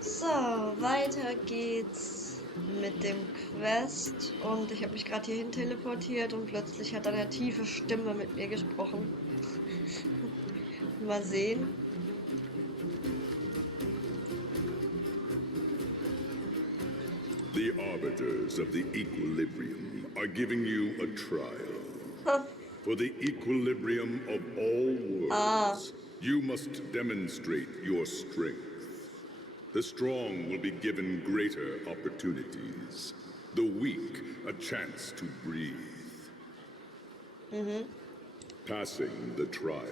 So, weiter geht's mit dem Quest und ich habe mich gerade hierhin teleportiert und plötzlich hat eine tiefe Stimme mit mir gesprochen. Mal sehen. The arbiters of the equilibrium are giving you a trial. For the equilibrium of all worlds, you must demonstrate your strength. The strong will be given greater opportunities. The weak a chance to breathe. Passing the trial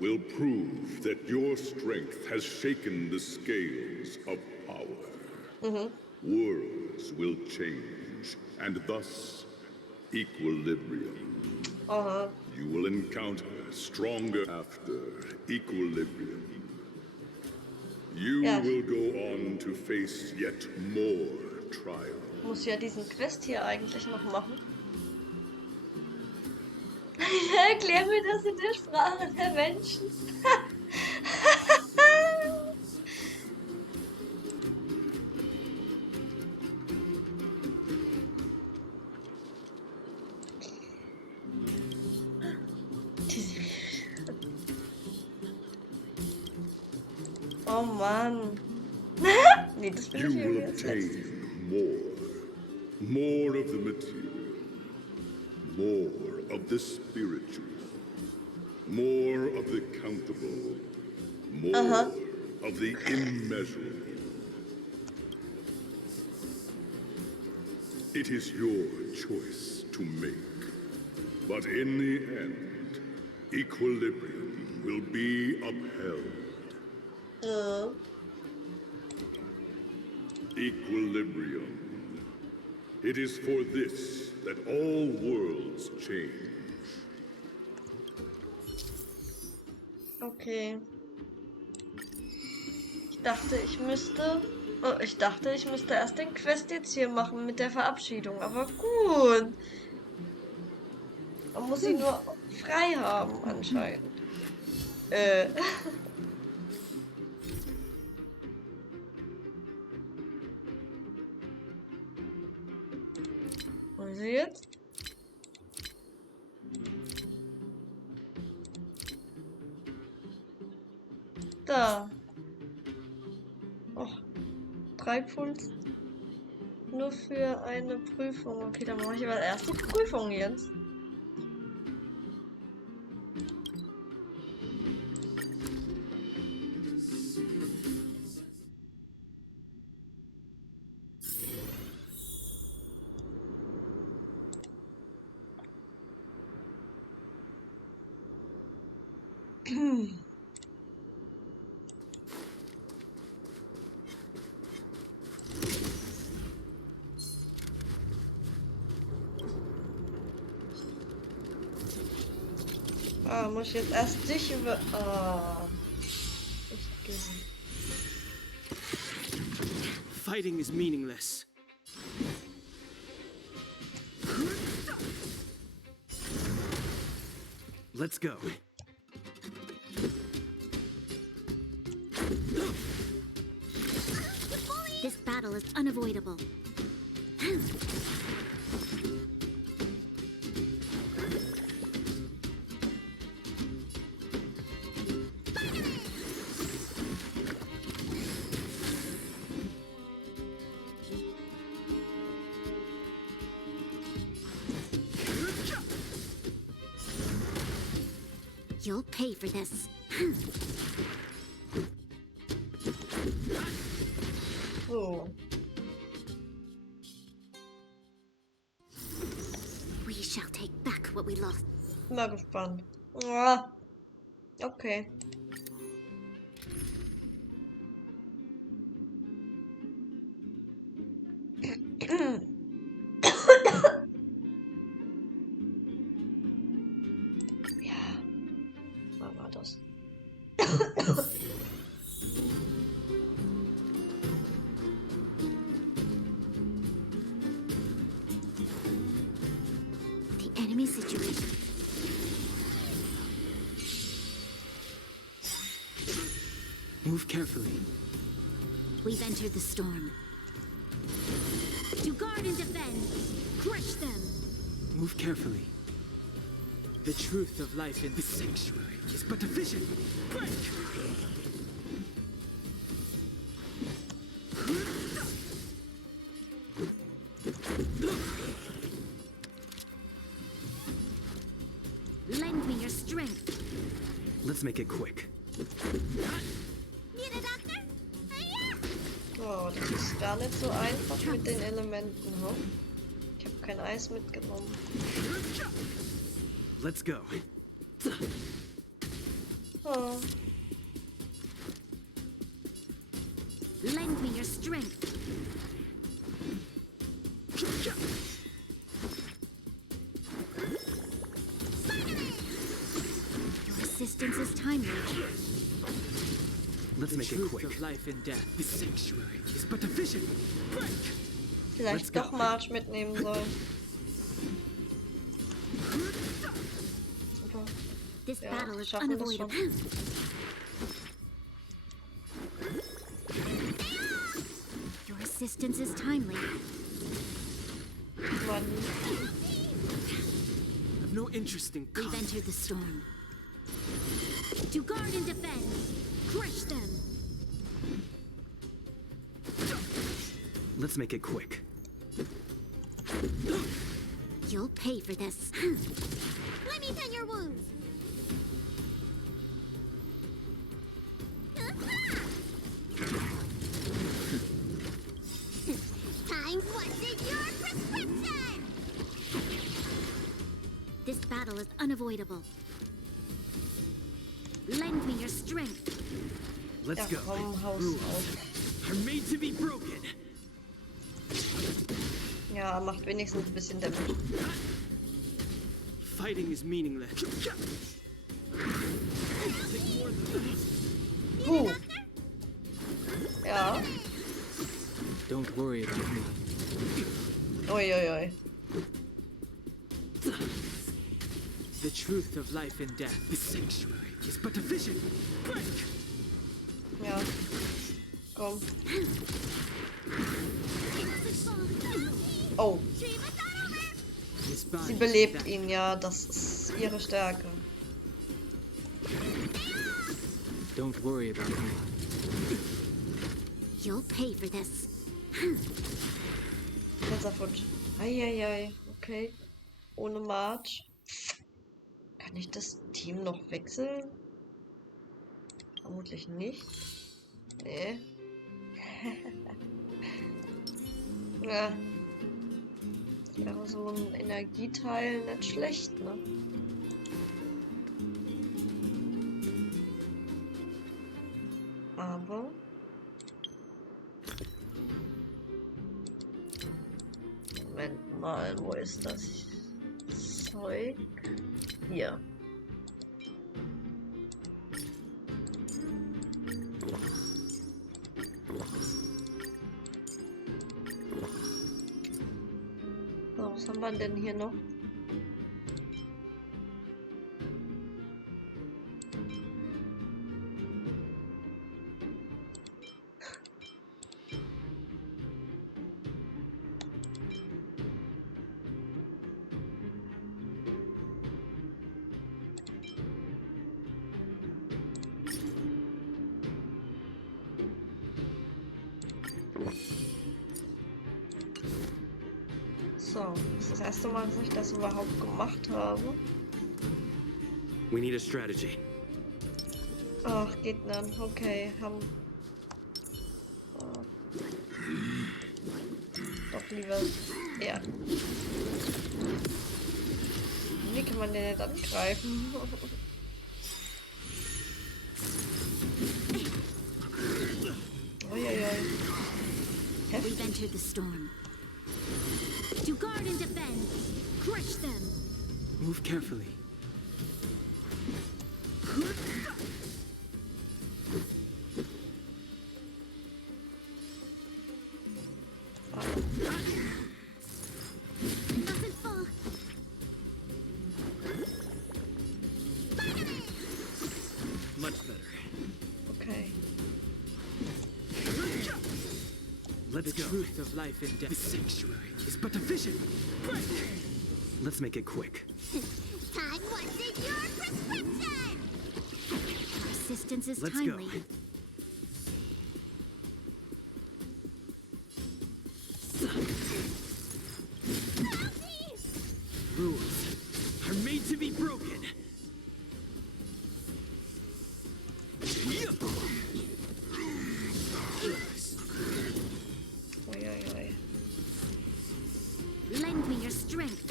will prove that your strength has shaken the scales of power. Worlds will change, and thus equilibrium. You will encounter stronger after equilibrium. You will go on to face yet more trials. Muss ja diesen Quest hier eigentlich noch machen. Erklär mir das in der Sprache der Menschen. Oh Mann. Nee, das will ich You will irgendwie als letztes. obtain more of the material, more of the spiritual, more of the countable, more of the immeasurable. It is your choice to make, but in the end, equilibrium will be upheld. Equilibrium. It is for this that all worlds change. Okay. Ich dachte, ich müsste erst den Quest jetzt hier machen mit der Verabschiedung. Aber gut. Man muss sie nur frei haben, anscheinend. Wo ist sie jetzt? Da. Och, 3 Puls. Nur für eine Prüfung. Okay, dann mache ich aber erst die Prüfung jetzt. Ah, muss ich jetzt erst dich über... Ah. Echt gesehen. Fighting is meaningless. Let's go. This battle is unavoidable. You'll pay for this. So. We shall take back what we lost. Mal gespannt. Ah. Okay. Ja. Machen wir das. enemy situation. Move carefully. We've entered the storm. To guard and defend, crush them. Move carefully. The truth of life in this sanctuary is but a vision. Break! Lend me your strength. Let's make it quick. Need a doctor? Oh, das ist gar nicht so einfach mit den Elementen, ne? Ich habe kein Eis mitgenommen. Let's go. Oh. Lend me your strength. Your assistance is timely. Let's make it truth quick. Of life and death. This sanctuary is but a vision. Break! Vielleicht doch March mitnehmen sollen. Super. This Ja, battle is schaffen wir das schon. unavoidable. Your assistance is timely. Mann. I've no interest in We've combat. entered the storm. To guard and defend, crush them. Let's make it quick. You'll pay for this. Let me tend your wounds. Time wasted your prescription. This battle is unavoidable. Lend me your strength. Let's Ja, go. komm, Haus Rules auf. are made to be broken. Ja, macht wenigstens ein bisschen Damage. Fighting is meaningless. Ja. Don't worry about me. Uiuiui. The truth of life and death. This sanctuary is but a vision. Break! Ja. Komm. Oh, This body sie is belebt that. ihn, ja. Das ist ihre Stärke. Don't worry about me. You'll pay for this. Panzerfutsch. Eieiei. Okay. Ohne March. Kann ich das Team noch wechseln? Vermutlich nicht. Nee. Ja. Wäre so ein Energieteil nicht schlecht, ne? Aber Moment mal, wo ist das Zeug? Hier. So, was haben wir denn hier noch? So, das ist das erste Mal, dass ich das überhaupt gemacht habe. We need a strategy. Ach, geht nicht. Okay, haben. Oh. Doch lieber. Ja. Wie kann man den nicht angreifen? Uiuiui. We've entered the storm. To guard and defend, crush them. Move carefully. Mustn't fall. The truth of life and death. The sanctuary is but a vision. Let's make it quick. Time wasted your prescription! Our assistance is Let's timely. go. Rules are made to be broken. Oi, oi, oi. Lend me your strength.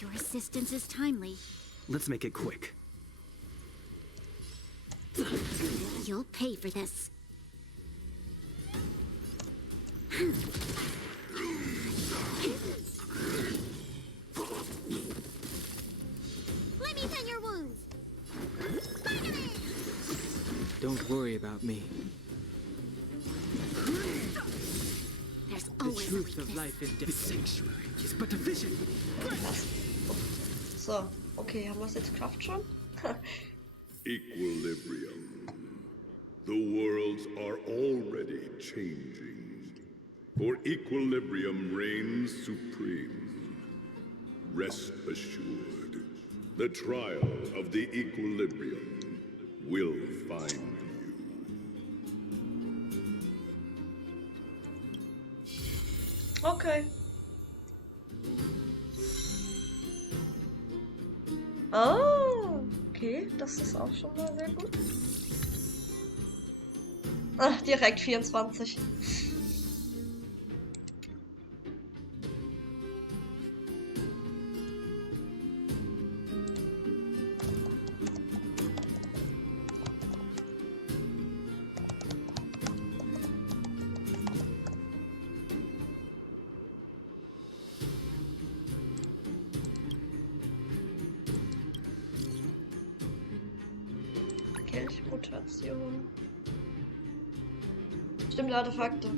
Your assistance is timely. Let's make it quick. You'll pay for this. Let me tend your wounds. Don't worry about me. There's The always a truth of weakness. life and death. The sanctuary is but a vision. So, okay, haben wir es jetzt geschafft schon? Equilibrium. The worlds are already changing. For equilibrium reigns supreme. Rest assured, the trial of the equilibrium will find you. Okay. Oh, okay, das ist auch schon mal sehr gut. Ach, direkt 24. Kelchmutation. Stimmt, Artefakte.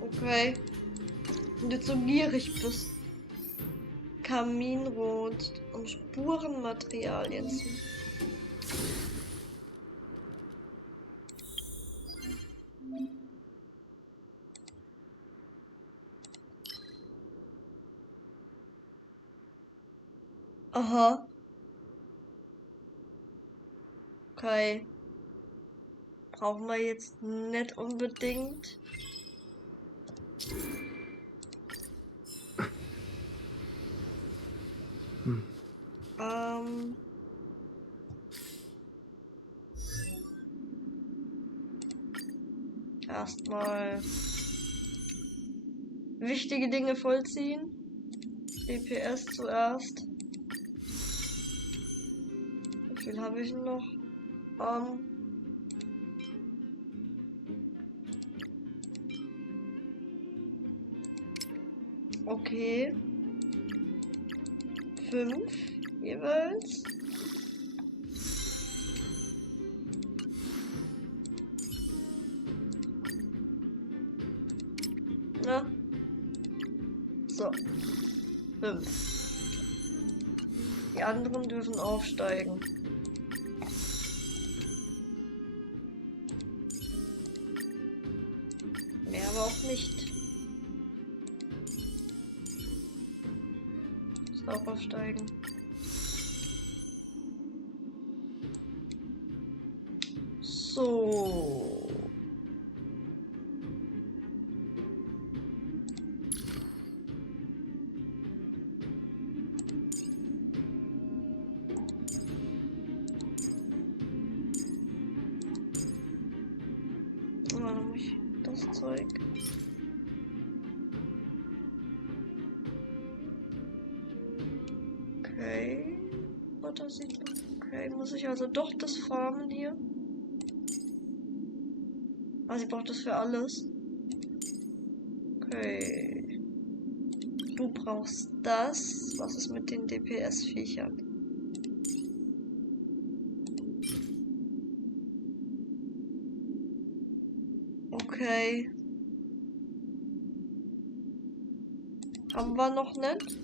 Okay. Wenn du jetzt so gierig bist. Kaminrot und Spurenmaterialien zu. Aha. Okay. Brauchen wir jetzt nicht unbedingt. Ähm. Erstmal wichtige Dinge vollziehen. DPS zuerst. Wie viel habe ich noch? Okay. 5 jeweils. Na? So. 5. Die anderen dürfen aufsteigen. Mehr aber auch nicht. Muss auch aufsteigen. So. Dann muss ich das Zeug. Okay. Futtersiedlung. Okay, muss ich also doch das farmen hier? Ah, sie braucht das für alles. Okay. Du brauchst das. Was ist mit den DPS-Viechern? Okay. Haben wir noch nicht?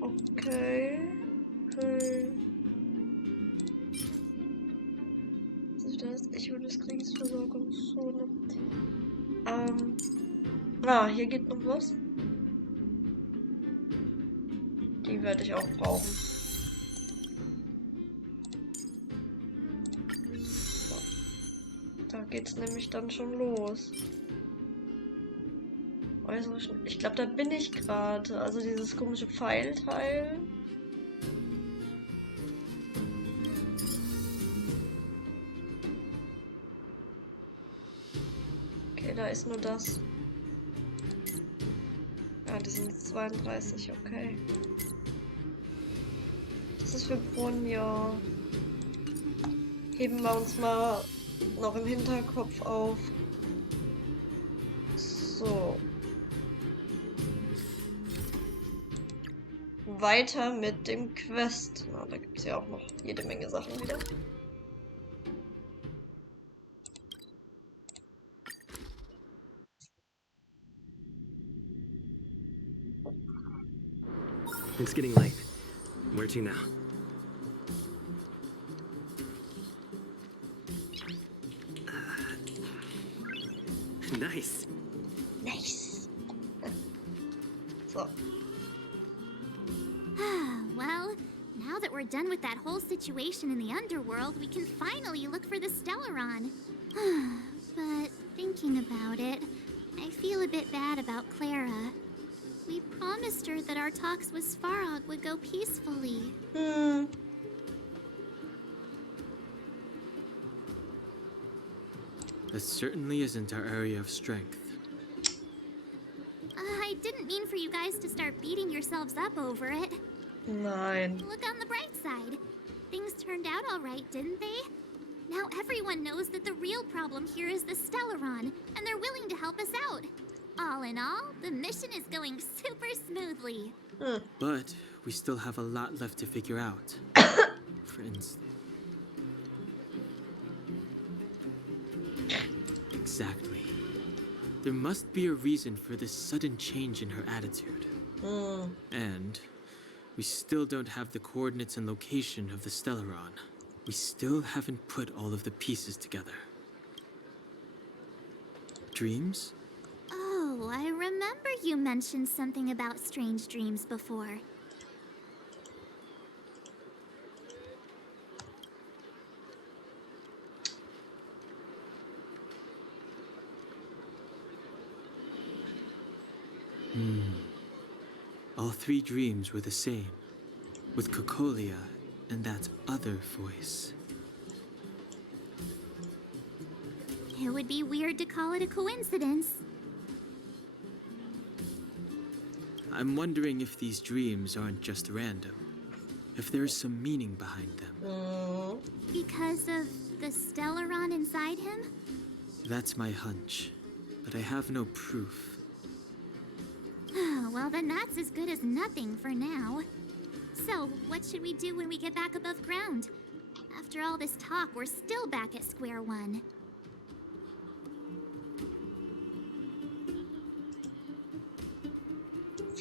Okay. Was ist das? Ich will das Kriegsversorgungszone. Hier geht noch was. Die werde ich auch brauchen. So. Da geht's nämlich dann schon los. Ich glaube, da bin ich gerade. Also dieses komische Pfeilteil. Okay, da ist nur das. Ja, die sind jetzt 32, okay. Das ist für Bronja. Heben wir uns mal noch im Hinterkopf auf. So. Weiter mit dem Quest. Na, da gibt es ja auch noch jede Menge Sachen wieder. It's getting late. Where to now? Nice. Nice. So. Well, now that we're done with that whole situation in the underworld, we can finally look for the Stellaron. But thinking about it, I feel a bit bad about Clara. We promised her that our talks with Svarog would go peacefully. That certainly isn't our area of strength. I didn't mean for you guys to start beating yourselves up over it. Nein. Look on the bright side. Things turned out all right, didn't they? Now everyone knows that the real problem here is the Stellaron, and they're willing to help us out. All in all, the mission is going super smoothly. But we still have a lot left to figure out. For instance... Exactly. There must be a reason for this sudden change in her attitude. And we still don't have the coordinates and location of the Stellaron. We still haven't put all of the pieces together. Dreams? Oh, I remember you mentioned something about strange dreams before. All three dreams were the same, with Cocolia and that other voice. It would be weird to call it a coincidence. I'm wondering if these dreams aren't just random, if there's some meaning behind them. Because of the Stellaron inside him? That's my hunch, but I have no proof. Well, then that's as good as nothing for now. So, what should we do when we get back above ground? After all this talk, we're still back at square one.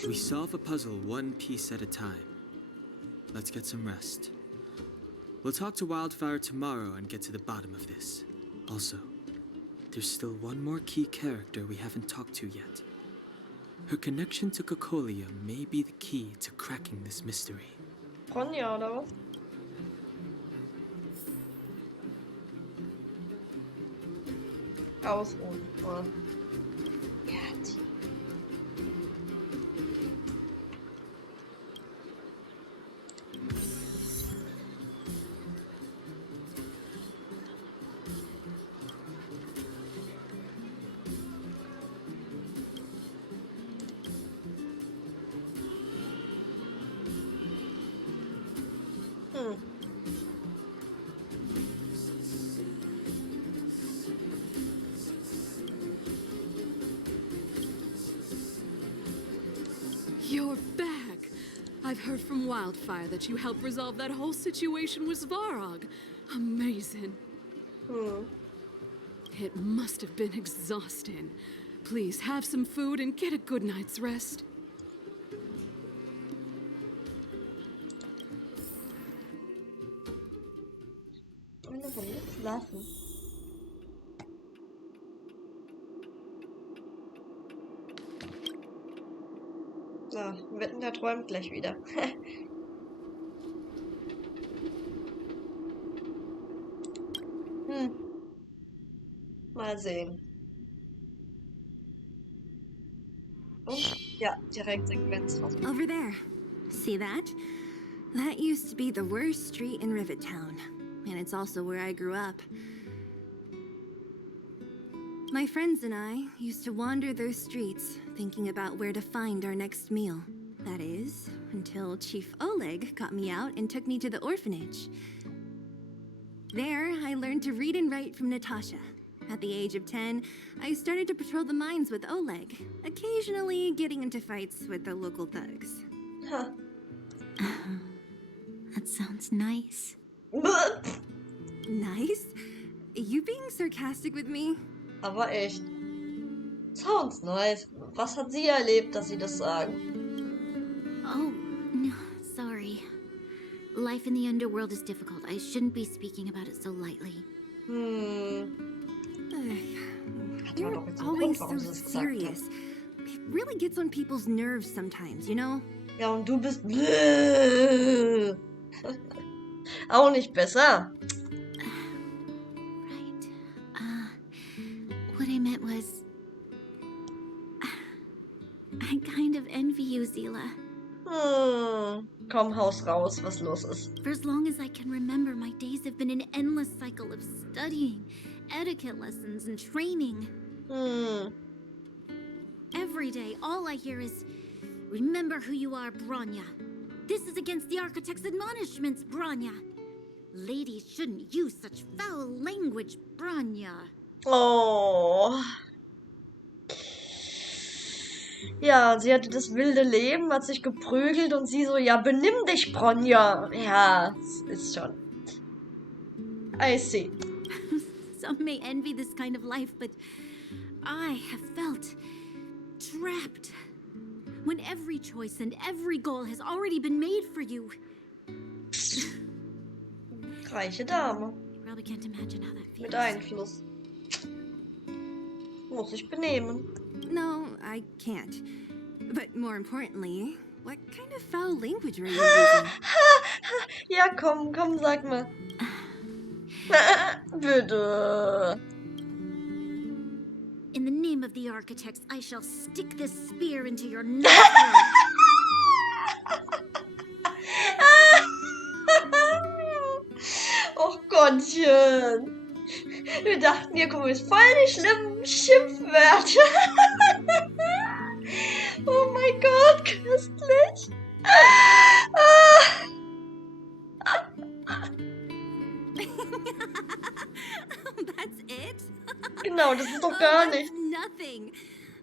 We solve a puzzle one piece at a time. Let's get some rest. We'll talk to Wildfire tomorrow and get to the bottom of this. Also, there's still one more key character we haven't talked to yet. Her connection to Cocolia may be the key to cracking this mystery. Ronja, oder was? Ausruhen. Oh. Gott. You're back. I've heard from Wildfire that you helped resolve that whole situation with Svarog. Amazing. It must have been exhausting. Please have some food and get a good night's rest. Eine Runde schlafen. So, wetten, der träumt gleich wieder. Mal sehen. Und ja, direkt Sequenz raus. Over there. See that? That used to be the worst street in Rivet Town. And it's also where I grew up. My friends and I used to wander those streets, thinking about where to find our next meal. That is, until Chief Oleg got me out and took me to the orphanage. There, I learned to read and write from Natasha. At the age of 10, I started to patrol the mines with Oleg, occasionally getting into fights with the local thugs. Huh. That sounds nice. Nice? You being sarcastic with me? Aber echt. Sounds nice. Was hat sie erlebt, dass sie das sagen? Oh, no, sorry. Life in the underworld is difficult. I shouldn't be speaking about it so lightly. You're always so serious. It really gets on people's nerves sometimes, you know? Ja, und du bist auch nicht besser. Right. What I meant was... I kind of envy you, Zila. Komm, haus raus, was los ist. For as long as I can remember, my days have been an endless cycle of studying, etiquette lessons, and training. Every day, all I hear is, remember who you are, Bronya. This is against the Architect's admonishments, Bronya. Ladies shouldn't use such foul language, Bronya. Oh. Ja, sie hatte das wilde Leben, hat sich geprügelt und sie so, ja, benimm dich, Bronja. Ja, ist schon. I see. Some may envy this kind of life, but I have felt trapped. When every choice and every goal has already been made for you. Reiche Dame. You probably can't imagine how that feels. Mit Einfluss. Muss ich benehmen. No, I can't. But more importantly, what kind of foul language were you using? Ja, komm, sag mal. Bitte. In the name of the Architects, I shall stick this spear into your nostril. Oh Gottchen. Wir dachten, hier kommen jetzt voll die schlimmen Schimpfwörter. Oh mein Gott, köstlich. That's it? Genau, das ist doch gar That's nicht. nothing.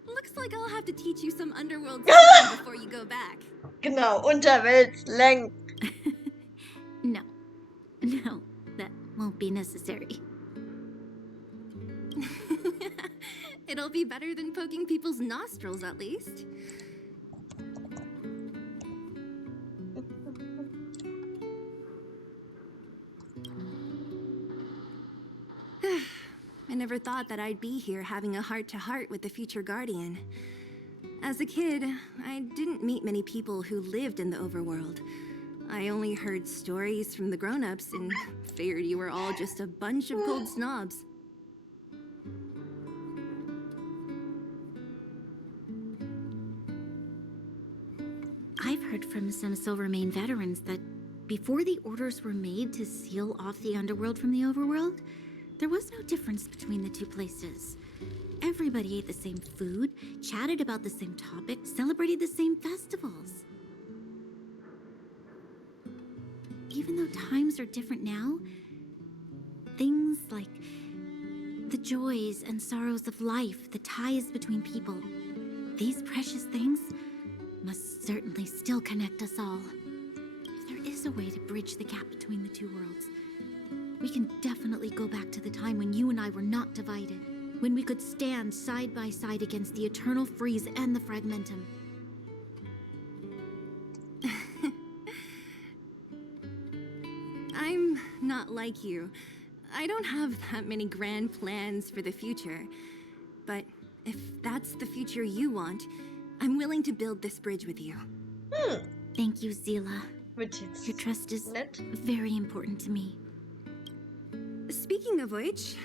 Looks like I'll have to teach you some underworld slang before you go back. Genau, Unterweltslang. No, that won't be necessary. It'll be better than poking people's nostrils, at least. I never thought that I'd be here having a heart-to-heart with the future Guardian. As a kid, I didn't meet many people who lived in the overworld. I only heard stories from the grown-ups and figured you were all just a bunch of cold snobs. I've heard from some Silvermane veterans that before the orders were made to seal off the underworld from the overworld, there was no difference between the two places. Everybody ate the same food, chatted about the same topics, celebrated the same festivals. Even though times are different now, things like the joys and sorrows of life, the ties between people, these precious things must certainly still connect us all. there's a way to bridge the gap between the two worlds. We can definitely go back to the time when you and I were not divided. When we could stand side by side against the eternal freeze and the fragmentum. I'm not like you. I don't have that many grand plans for the future. But if that's the future you want, I'm willing to build this bridge with you. Thank you, Zila. Wird jetzt Your trust is nett. very important to me. Speaking of which,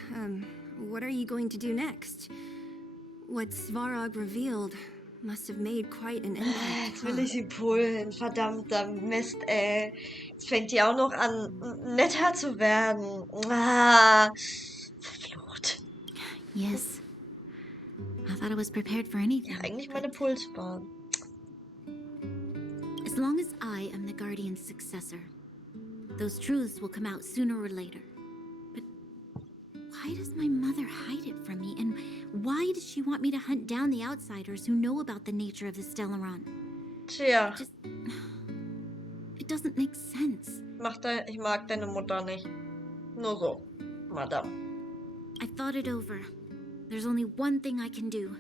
what are you going to do next? What Svarog revealed must have made quite an impact. Jetzt will ich sie pullen. Verdammter Mist, ey. Jetzt fängt die auch noch an, netter zu werden. Ah, verflucht. Yes. I thought I was prepared for anything. Ja, eigentlich meine Pulsbahn. As long as I am the Guardian's successor, those truths will come out sooner or later. But why does my mother hide it from me? And why does she want me to hunt down the outsiders who know about the nature of the Stellaron? Tja, It doesn't make sense. ich mag deine Mutter nicht. Nur so, Madame. I thought it over. There's only one thing I can do.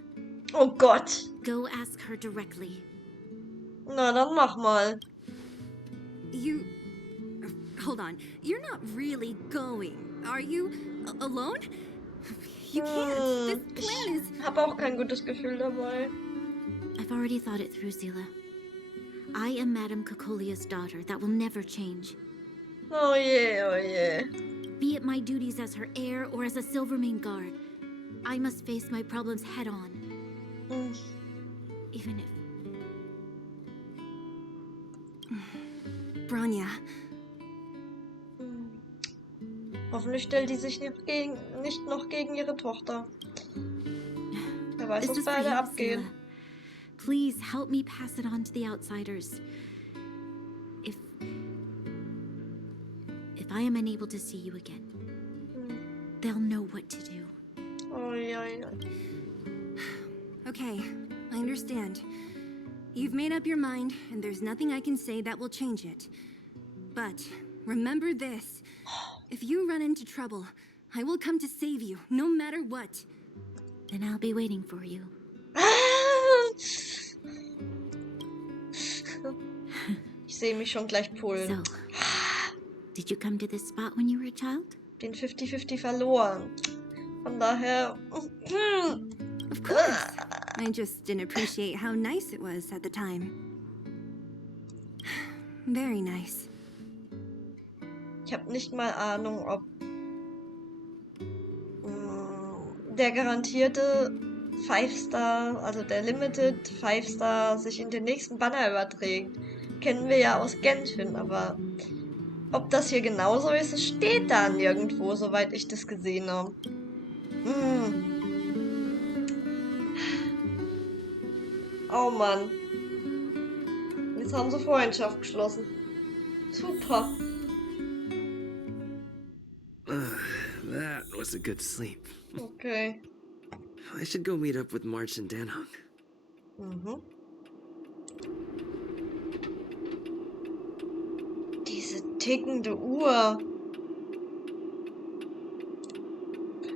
Oh Gott. Go ask her directly. Na, dann mach mal. You... Hold on. You're not really going, are you? Alone? You can't. This plan is... Ich habe auch kein gutes Gefühl dabei. I've already thought it through, Zila. I am Madame Cocolia's daughter. That will never change. Oh je, oh je. Be it my duties as her heir or as a Silvermane guard, I must face my problems head on. Even if... Branya. Hoffentlich stellt die sich nicht noch gegen ihre Tochter. Wer weiß, was beide abgehen. Zila. Please help me pass it on to the outsiders. If I am unable to see you again, they'll know what to do. Oh ja, ja. Okay, I understand. You've made up your mind, and there's nothing I can say that will change it. But remember this. If you run into trouble, I will come to save you, no matter what. Then I'll be waiting for you. Ich sehe mich schon gleich pullen. So, did you come to this spot when you were a child? Den 50-50 verloren. Von daher... Of course. I just didn't appreciate how nice it was at the time. Very nice. Ich habe nicht mal Ahnung, ob der garantierte 5-Star, also der Limited 5-Star, sich in den nächsten Banner überträgt. Kennen wir ja aus Genshin, aber ob das hier genauso ist, es steht da nirgendwo, soweit ich das gesehen habe. Oh Mann. Jetzt haben sie Freundschaft geschlossen. Super. That was a good sleep. Okay. I should go meet up with March and Danhong. Diese tickende Uhr.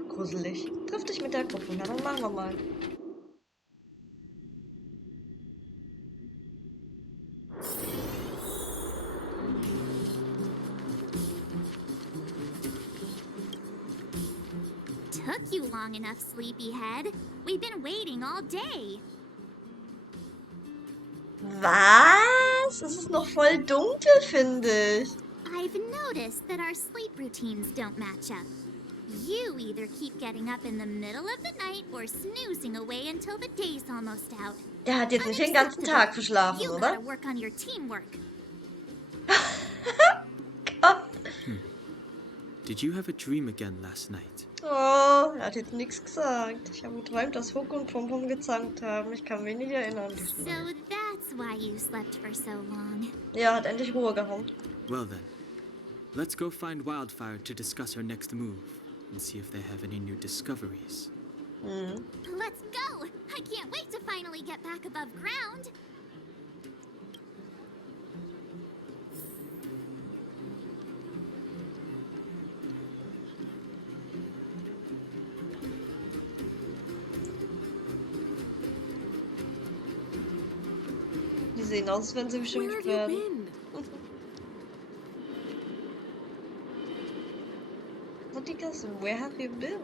Gruselig. Triff dich mit der Gruppe. Na, dann machen wir mal. Took you long enough, sleepyhead. We've been waiting all day. Was? Es ist noch voll dunkel, finde ich. I've noticed that our sleep routines don't match up. You either keep getting up in the middle of the night or snoozing away until the day's almost out. Der hat jetzt nicht den ganzen Tag verschlafen, You oder? gotta work on your teamwork. Gott. Did you have a dream again last night? Oh, er hat jetzt nichts gesagt. Ich habe geträumt, dass Hook und Pompom gezankt haben. Ich kann mich nicht erinnern. So that's why you slept for so long. Ja, hat endlich Ruhe gehabt. Well then, let's go find Wildfire to discuss her next move and see if they have any new discoveries. Let's go! I can't wait to finally get back above ground. sehen aus, als wenn sie Where beschimpft have you werden. been? Mutikas, where have you been?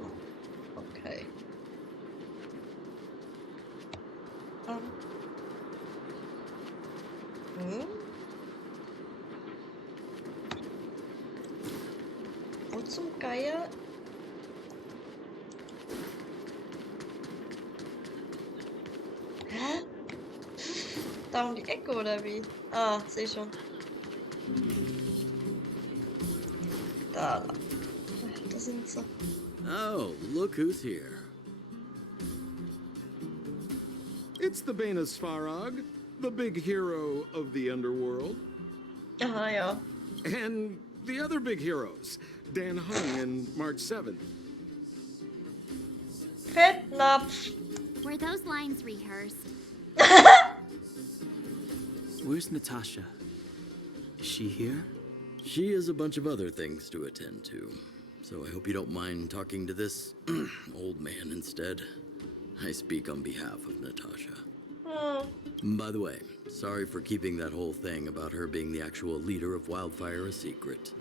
Okay. Hm? Wo zum Geier? Hä? Da um die Ecke oder wie? Ah, sehe schon. Da lang. Da sind sie. Oh, look who's here. It's the Banus Farag, the big hero of the underworld. Aha, ja. And the other big heroes, Dan Hung and March 7th. Fettnapf. Were those lines rehearsed? Where's Natasha? Is she here? She has a bunch of other things to attend to, so I hope you don't mind talking to this old man instead. I speak on behalf of Natasha. By the way, sorry for keeping that whole thing about her being the actual leader of Wildfire a secret.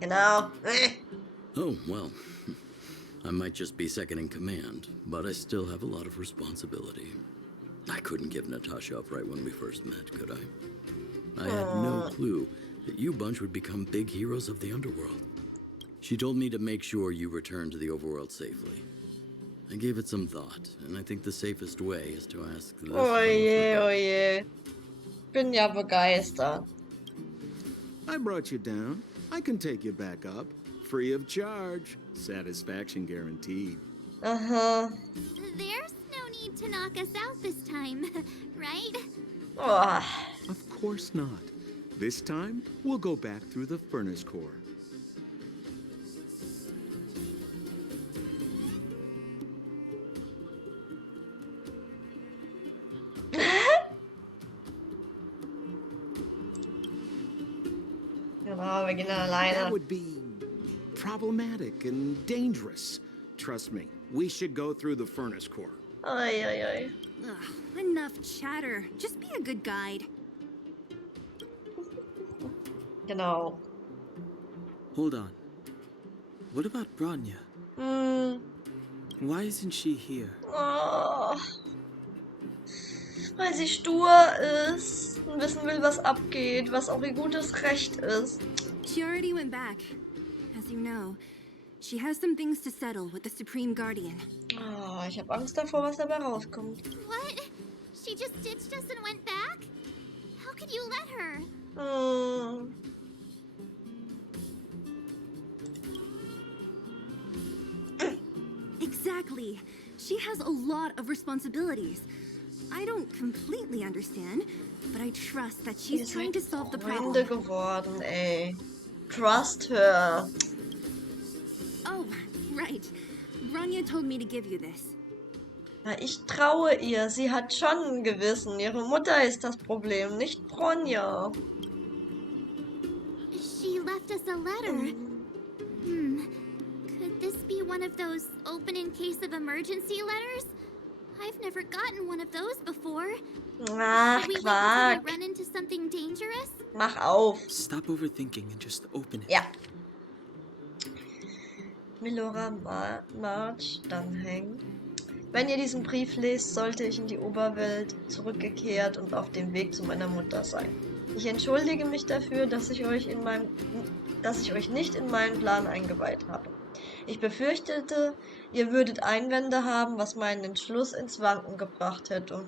Genau. Oh, well, I might just be second in command, but I still have a lot of responsibility. I couldn't give Natasha up right when we first met, could I? I had no clue that you bunch would become big heroes of the underworld. She told me to make sure you return to the overworld safely. I gave it some thought, and I think the safest way is to ask this Oh je, oh je. Bin ja begeistert. I brought you down. I can take you back up. Free of charge. Satisfaction guaranteed. Aha. There's no need to knock us out this time, right? Oh. Of course not. This time, we'll go back through the furnace core. Genau, wir gehen alleine. That would be problematic and dangerous. Trust me, we should go through the furnace core. Oi, oi, oi. Ugh, enough chatter. Just be a good guide. Genau. Hold on. What about Branya? Why isn't she here? Oh. Weil sie stur ist und wissen will, was abgeht, was auch ihr gutes Recht ist. She already went back. As you know, she has some things to settle with the Supreme Guardian. Oh, ich habe Angst davor, was dabei rauskommt. What? She just ditched us and went back? How could you let her? Exactly. She has a lot of responsibilities. I don't completely understand, but I trust that she's trying to solve the problem. Freunde geworden, ey. Trust her. Oh, right. Branya told me to give you this. Na, ich traue ihr. Sie hat schon ein Gewissen. Ihre Mutter ist das Problem, nicht Bronja. She left us a letter. Could this be one of those open in case of emergency letters? I've never gotten one of those before. Ach, Should we wait Quark. until we run into something dangerous? Mach auf. Stop overthinking and just open it. Ja. Milora March, dann hängen. Wenn ihr diesen Brief lest, sollte ich in die Oberwelt zurückgekehrt und auf dem Weg zu meiner Mutter sein. Ich entschuldige mich dafür, dass ich euch nicht in meinen Plan eingeweiht habe. Ich befürchtete, ihr würdet Einwände haben, was meinen Entschluss ins Wanken gebracht hätte.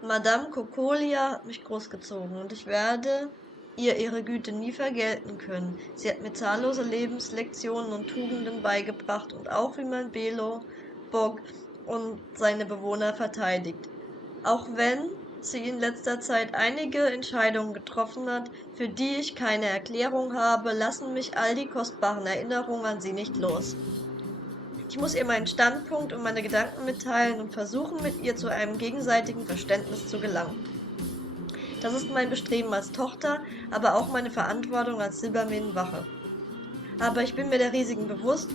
Madame Cocolia hat mich großgezogen und ich werde ihr ihre Güte nie vergelten können. Sie hat mir zahllose Lebenslektionen und Tugenden beigebracht und auch wie man Belo, Bog und seine Bewohner verteidigt. Auch wenn sie in letzter Zeit einige Entscheidungen getroffen hat, für die ich keine Erklärung habe, lassen mich all die kostbaren Erinnerungen an sie nicht los. Ich muss ihr meinen Standpunkt und meine Gedanken mitteilen und versuchen, mit ihr zu einem gegenseitigen Verständnis zu gelangen. Das ist mein Bestreben als Tochter, aber auch meine Verantwortung als Silbermähnenwache. Aber ich bin mir der Risiken bewusst,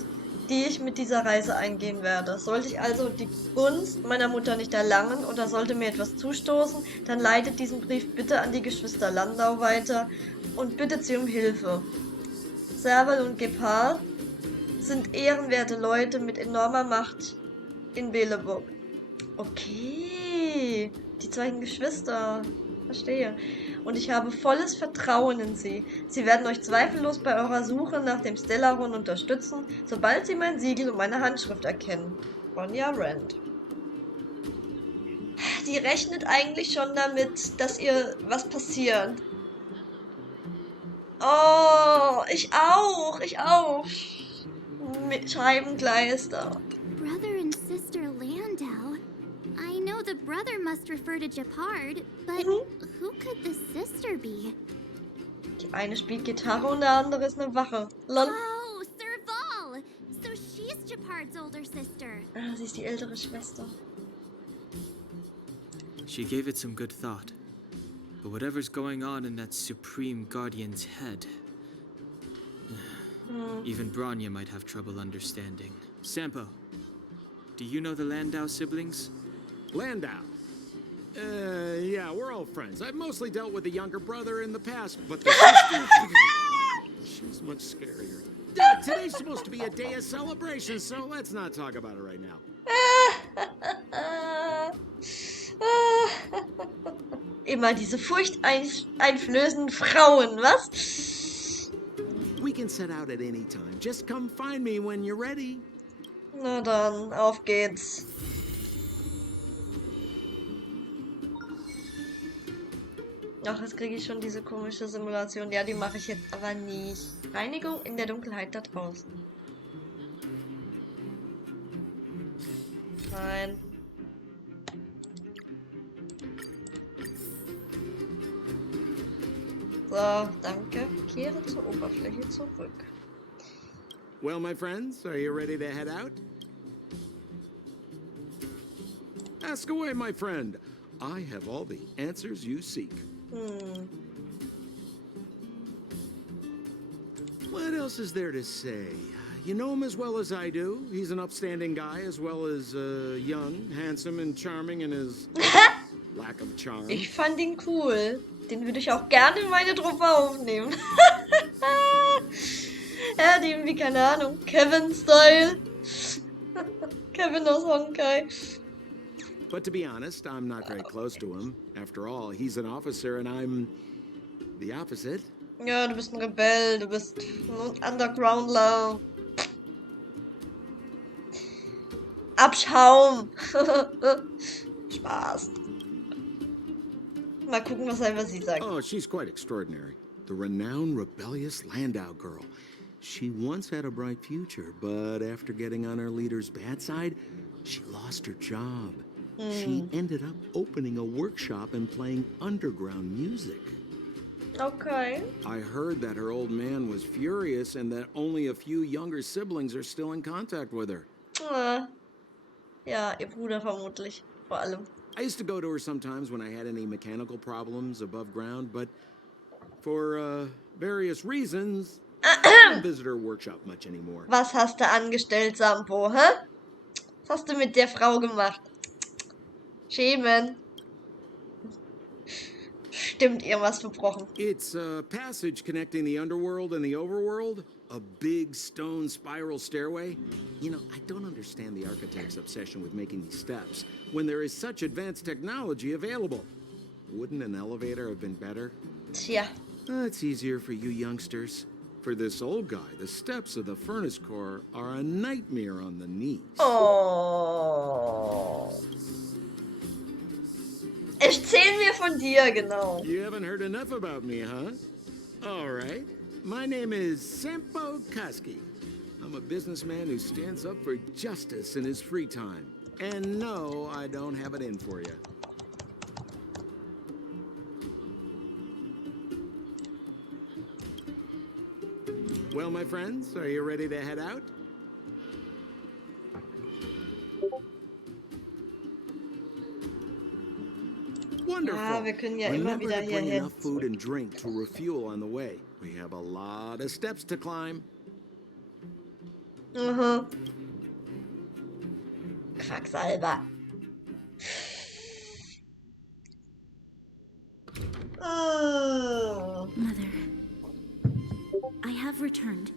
die ich mit dieser Reise eingehen werde. Sollte ich also die Gunst meiner Mutter nicht erlangen oder sollte mir etwas zustoßen, dann leitet diesen Brief bitte an die Geschwister Landau weiter und bittet sie um Hilfe. Serval und Gepard sind ehrenwerte Leute mit enormer Macht in Beleburg. Okay, die beiden Geschwister. Verstehe. Und ich habe volles Vertrauen in sie. Sie werden euch zweifellos bei eurer Suche nach dem Stellaron unterstützen, sobald sie mein Siegel und meine Handschrift erkennen. Ronja Rand. Die rechnet eigentlich schon damit, dass ihr was passiert. Oh, ich auch, ich auch. Mit Scheibengleister. Brother and sister Landau. I know the brother must refer to Gepard, but who could the sister be? Die eine spielt Gitarre und der andere ist eine Wache. Lol. Oh, Serval! So she's Gepard's older sister. Ah, sie ist die ältere Schwester. She gave it some good thought. But whatever's going on in that Supreme Guardian's head, even Branya might have trouble understanding. Sampo, do you know the Landau siblings? Landau? Yeah, we're all friends. I've mostly dealt with the younger brother in the past, but the sister... she's much scarier. Today's supposed to be a day of celebration, so let's not talk about it right now. Immer diese furchteinflößenden Frauen, was? We can set out at any time. Just come find me when you're ready. Na dann, auf geht's. Ach, jetzt kriege ich schon diese komische Simulation. Ja, die mache ich jetzt aber nicht. Reinigung in der Dunkelheit da draußen. Nein. So, danke. Kehre zur Oberfläche zurück. Well, my friends, are you ready to head out? Ask away, my friend. I have all the answers you seek. What else is there to say? You know him as well as I do. He's an upstanding guy, as well as young, handsome, and charming in his lack of charm. Ich fand ihn cool. Den würde ich auch gerne in meine Truppe aufnehmen. Er hat irgendwie, keine Ahnung, Kevin-Style. Kevin aus Honkai. But to be honest, I'm not very close to him. After all, he's an officer and I'm the opposite. Ja, du bist ein Rebell, du bist ein Undergroundler. Abschaum. Spaß. Mal gucken, was er über sie sagt. Oh, she's quite extraordinary. The renowned rebellious Landau girl. She once had a bright future, but after getting on her leader's bad side, she lost her job. She ended up opening a workshop and playing underground music. Okay. I heard that her old man was furious and that only a few younger siblings are still in contact with her. Ja, ihr Bruder vermutlich, vor allem. I used to go to her sometimes when I had any mechanical problems above ground, but for various reasons, I don't visit her workshop much anymore. Was hast du angestellt, Sampo, hä? Was hast du mit der Frau gemacht? Schämen. Stimmt, irgendwas verbrochen. It's a passage connecting the underworld and the overworld. A big stone spiral stairway. You know, I don't understand the architect's obsession with making these steps when there is such advanced technology available. Wouldn't an elevator have been better? Tja. It's easier for you youngsters. For this old guy, the steps of the furnace core are a nightmare on the knees. Oh. Erzähl mir von dir, genau. You haven't heard enough about me, huh? All right. My name is Sampo Kaski. I'm a businessman who stands up for justice in his free time. And no, I don't have it in for you. Well, my friends, are you ready to head out? Wonderful. Ja, wir können ja immer Remember wieder to hier bring hin. enough food and drink to refuel on the way. We have a lot of steps to climb. Quacksalber. Mother, I have returned.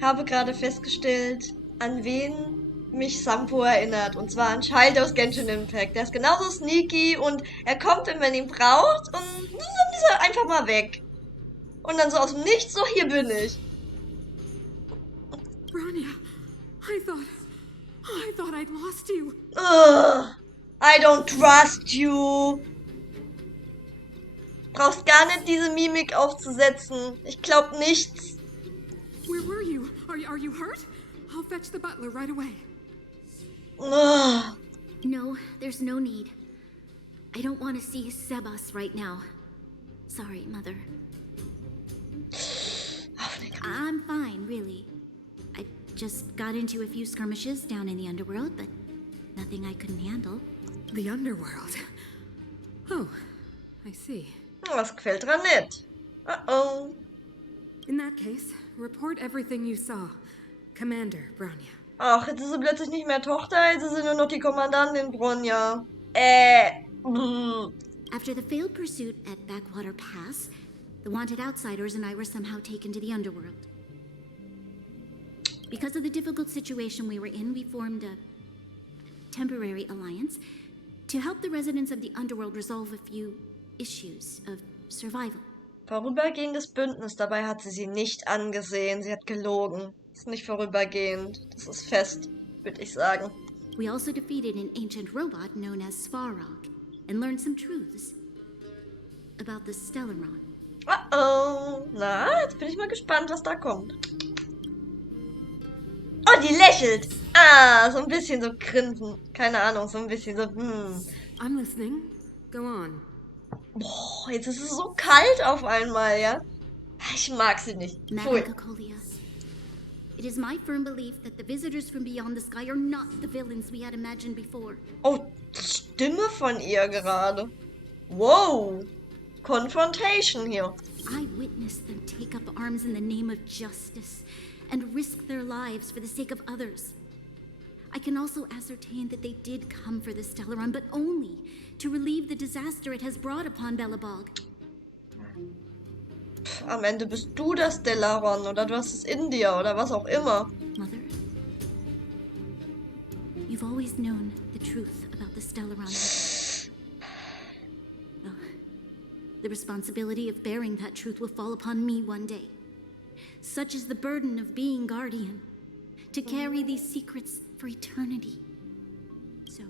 Habe gerade festgestellt, an wen mich Sampo erinnert. Und zwar an Child aus Genshin Impact. Der ist genauso sneaky und er kommt, wenn man ihn braucht, und dann ist er einfach mal weg. Und dann so aus dem Nichts, so hier bin ich. Bronya, I thought I'd lost you. Ugh, I don't trust you. Brauchst gar nicht diese Mimik aufzusetzen. Ich glaub nichts. Where were you? Are you hurt? I'll fetch the butler right away. Ugh. No, there's no need. I don't want to see Sebas right now. Sorry, Mother. I'm fine, really. I just got into a few skirmishes down in the underworld, but nothing I couldn't handle. The underworld? Oh, I see. Was gefällt dran nicht? Uh-oh. In that case, report everything you saw. Commander Bronya. Ach, jetzt ist sie plötzlich nicht mehr Tochter, jetzt ist sie nur noch die Kommandantin Bronja. After the failed pursuit at Backwater Pass, the wanted outsiders and I were somehow taken to the underworld. Because of the difficult situation we were in, we formed a temporary alliance to help the residents of the underworld resolve a few issues of survival. Vorübergehendes Bündnis, dabei hat sie nicht angesehen, sie hat gelogen. Ist nicht vorübergehend, das ist fest, würde ich sagen. We also defeated an ancient robot known as Svarog and learned some truths about the Stellaron. Uh-oh. Na, jetzt bin ich mal gespannt, was da kommt. Oh, die lächelt. Ah, so ein bisschen so grinsen. Keine Ahnung, so ein bisschen so, I'm listening. Go on. Boah, jetzt ist es so kalt auf einmal, ja? Ich mag sie nicht. Pfui. It is my firm belief that the visitors from beyond the sky are not the villains we had imagined before. Oh, Stimme von ihr gerade. Wow. Confrontation hier. I witnessed them take up arms in the name of justice and risk their lives for the sake of others. I can also ascertain that they did come for the Stellaron, but only to relieve the disaster it has brought upon Belobog. Am Ende bist du das Stellaron oder du hast es in dir oder was auch immer. Mother, you've always known the truth about the Stellaron. Well, the responsibility of bearing that truth will fall upon me one day. Such is the burden of being guardian, to carry these secrets for eternity. So,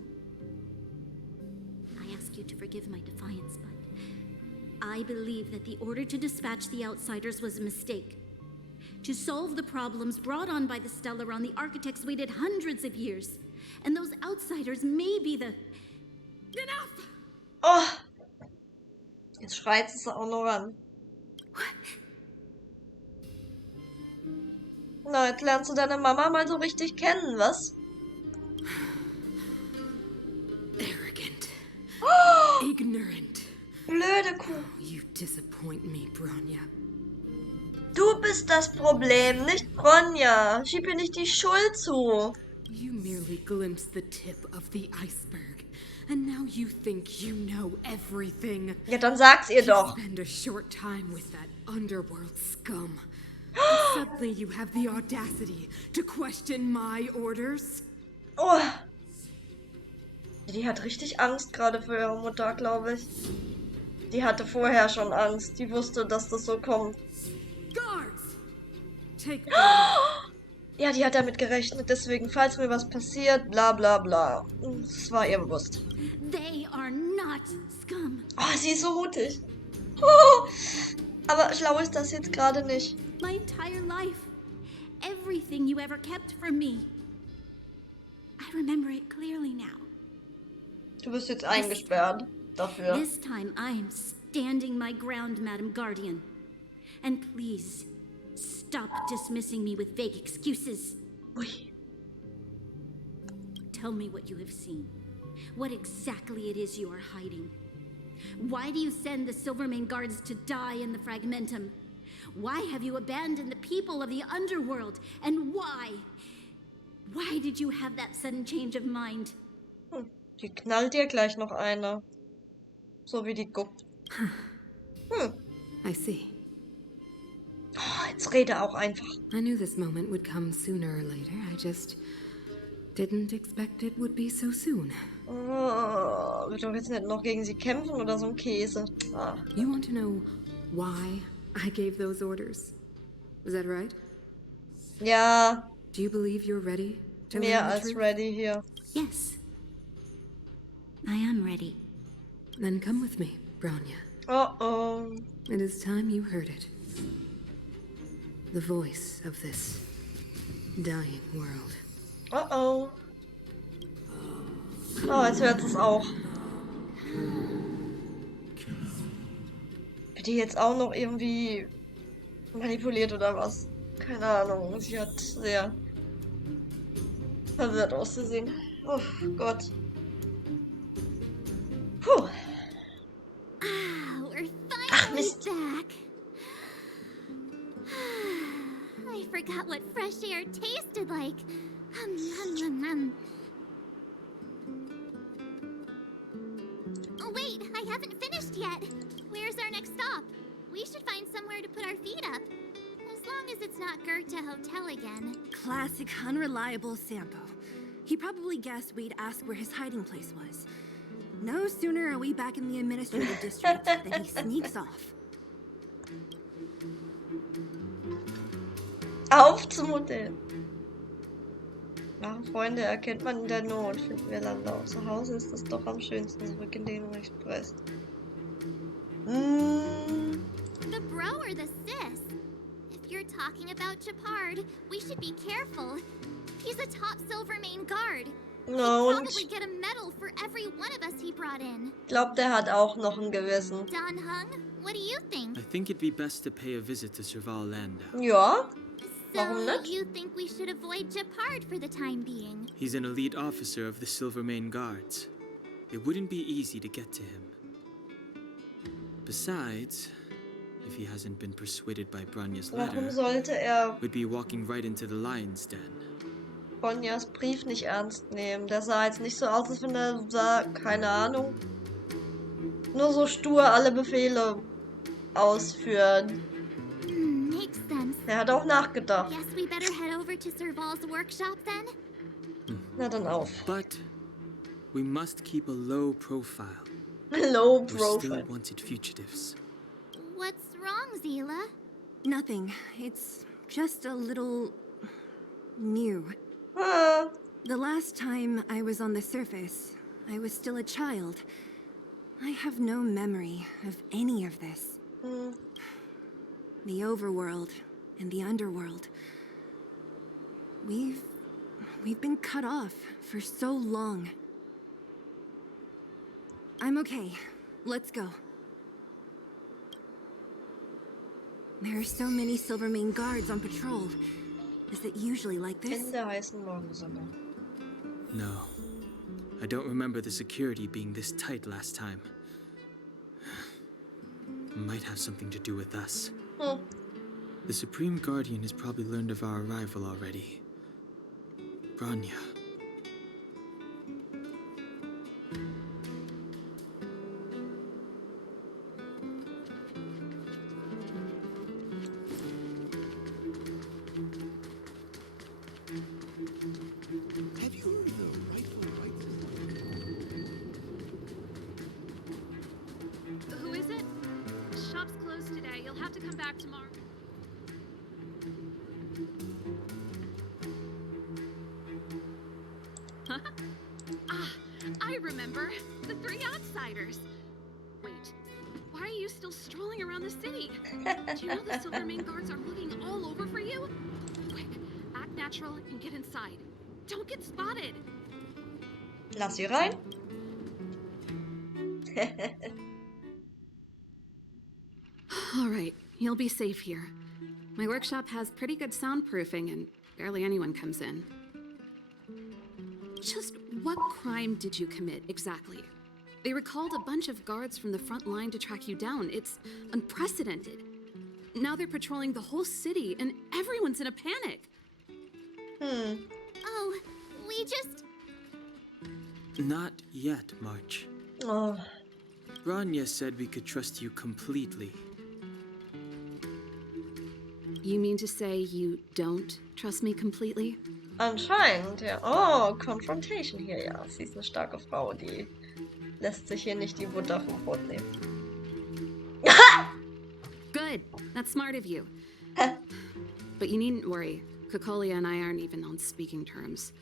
I ask you to forgive my defiance, but I believe that the order to dispatch the outsiders was a mistake. To solve the problems brought on by the Stellaron, the architects waited hundreds of years. And those outsiders may be the... Enough! Oh! Jetzt schreit es auch noch an. Na, jetzt lernst du deine Mama mal so richtig kennen, was? Arrogant. Ignorant. Blöde Kuh. You disappoint me, Bronya. Du bist das Problem, nicht Bronja. Schieb ihr nicht die Schuld zu. You merely glimpsed the tip of the iceberg, and now you think you know everything. Ja, dann sag's ihr doch. You spend a short time with that underworld scum. And suddenly you have the audacity to question my orders? Oh. Die hat richtig Angst gerade für ihre Mutter, glaube ich. Die hatte vorher schon Angst. Die wusste, dass das so kommt. Guards! Take Ja, die hat damit gerechnet. Deswegen, falls mir was passiert, bla bla bla. Das war ihr bewusst. They are not scum. Oh, sie ist so mutig. Oh. Aber schlau ist das jetzt gerade nicht. My entire life. Everything you ever kept from me. I remember it clearly now. Du bist jetzt eingesperrt dafür. This time I am standing my ground, Madam Guardian. And please, stop dismissing me with vague excuses. Ui. Tell me what you have seen. What exactly it is you are hiding. Why do you send the Silvermane guards to die in the Fragmentum? Why have you abandoned the people of the underworld? And why? Why did you have that sudden change of mind? Die knallt dir gleich noch eine. So wie die guckt. I see. Oh, jetzt rede auch einfach. I knew this moment would come sooner or later. I just didn't expect it would be so soon. Oh, wird doch jetzt nicht noch gegen sie kämpfen oder so ein Käse. Ah. You want to know why I gave those orders? Was that right? Ja. Do you believe you're ready to Mehr learn the als truth? ready hier. Yes. I am ready. Then come with me, Branya. Oh. It is time you heard it. The voice of this dying world. Oh. Oh, jetzt hört es auch. Wird die jetzt auch noch irgendwie manipuliert oder was? Keine Ahnung. Sie hat sehr verwirrt auszusehen. Oh Gott. Puh. Ah, we're finally back. I forgot what fresh air tasted like. Oh wait, I haven't finished yet. Where's our next stop? We should find somewhere to put our feet up. As long as it's not Goethe Hotel again. Classic unreliable Sampo. He probably guessed we'd ask where his hiding place was. No sooner are we back in the administrative district than he sneaks off. Auf zum Hotel. Wahre Freunde erkennt man in der Not. Finden wir einander auch zu Hause, ist es doch am schönsten. Zurück in den Express. The bro or the sis? If you're talking about Chapard, we should be careful. He's a top Silvermane guard. No, He'd probably get a medal for every one of us he brought in. Ich glaube, der hat auch noch ein Gewissen. Don Hung, what do you think? I think it'd be best to pay a visit to Serval Landau. Ja. So Warum nicht? you think we should avoid Chapard for the time being? He's an elite officer of the Silvermane Guards. It wouldn't be easy to get to him. Besides, if he hasn't been persuaded by Branya's Warum letter, sollte we'd be walking right into the lion's den. Bonjas Brief nicht ernst nehmen? Der sah jetzt nicht so aus, als wenn er sah, keine Ahnung, nur so stur alle Befehle ausführen. Makes sense. Er hat auch nachgedacht. Guess we better head over to Serval's workshop then? Na dann auf. But we must keep a low profile. Low We're still profile. wanted fugitives. What's wrong, Zila? Nothing. It's just a little new. Ah, The last time I was on the surface, I was still a child. I have no memory of any of this. The overworld and the underworld. We've been cut off for so long. I'm okay. Let's go. There are so many Silvermane guards on patrol. Is it usually like this? in der heißen Morgensonne. No. I don't remember the security being this tight last time. Might have something to do with us. The Supreme Guardian has probably learned of our arrival already. Branya. Have you heard of the rightful rights? Who is it? Shop's closed today. You'll have to come back tomorrow. I remember. The three outsiders. Wait, why are you still strolling around the city? Do you know the Silvermane guards are looking all over for you? Quick, act natural and get inside. Don't get spotted. Lass sie rein. All right, you'll be safe here. My workshop has pretty good soundproofing and barely anyone comes in. Just what crime did you commit, exactly? They recalled a bunch of guards from the front line to track you down. It's unprecedented. Now they're patrolling the whole city, and everyone's in a panic. Oh, we just... Not yet, March. Oh. Rania said we could trust you completely. You mean to say you don't trust me completely? Anscheinend, ja. Oh, Confrontation hier, ja. Sie ist eine starke Frau, die lässt sich hier nicht die Butter vom Brot nehmen. Good. That's smart of you. But you needn't worry. Kokolia and I aren't even on speaking terms.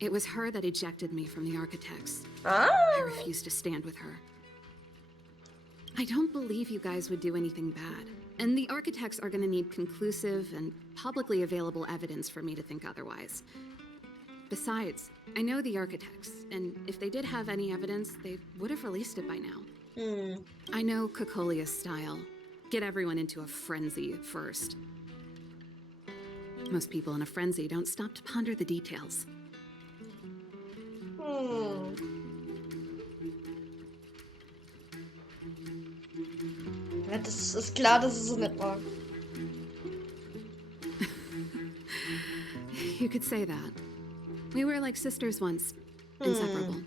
It was her that ejected me from the Architects. I refused to stand with her. I don't believe you guys would do anything bad. And the Architects are gonna need conclusive and publicly available evidence for me to think otherwise. Besides, I know the Architects, and if they did have any evidence, they would have released it by now. I know Kokolia's style. Get everyone into a frenzy first. Most people in a frenzy don't stop to ponder the details. Ja, das ist klar, dass es so nicht mag. You could say that. We were like sisters once, inseparable.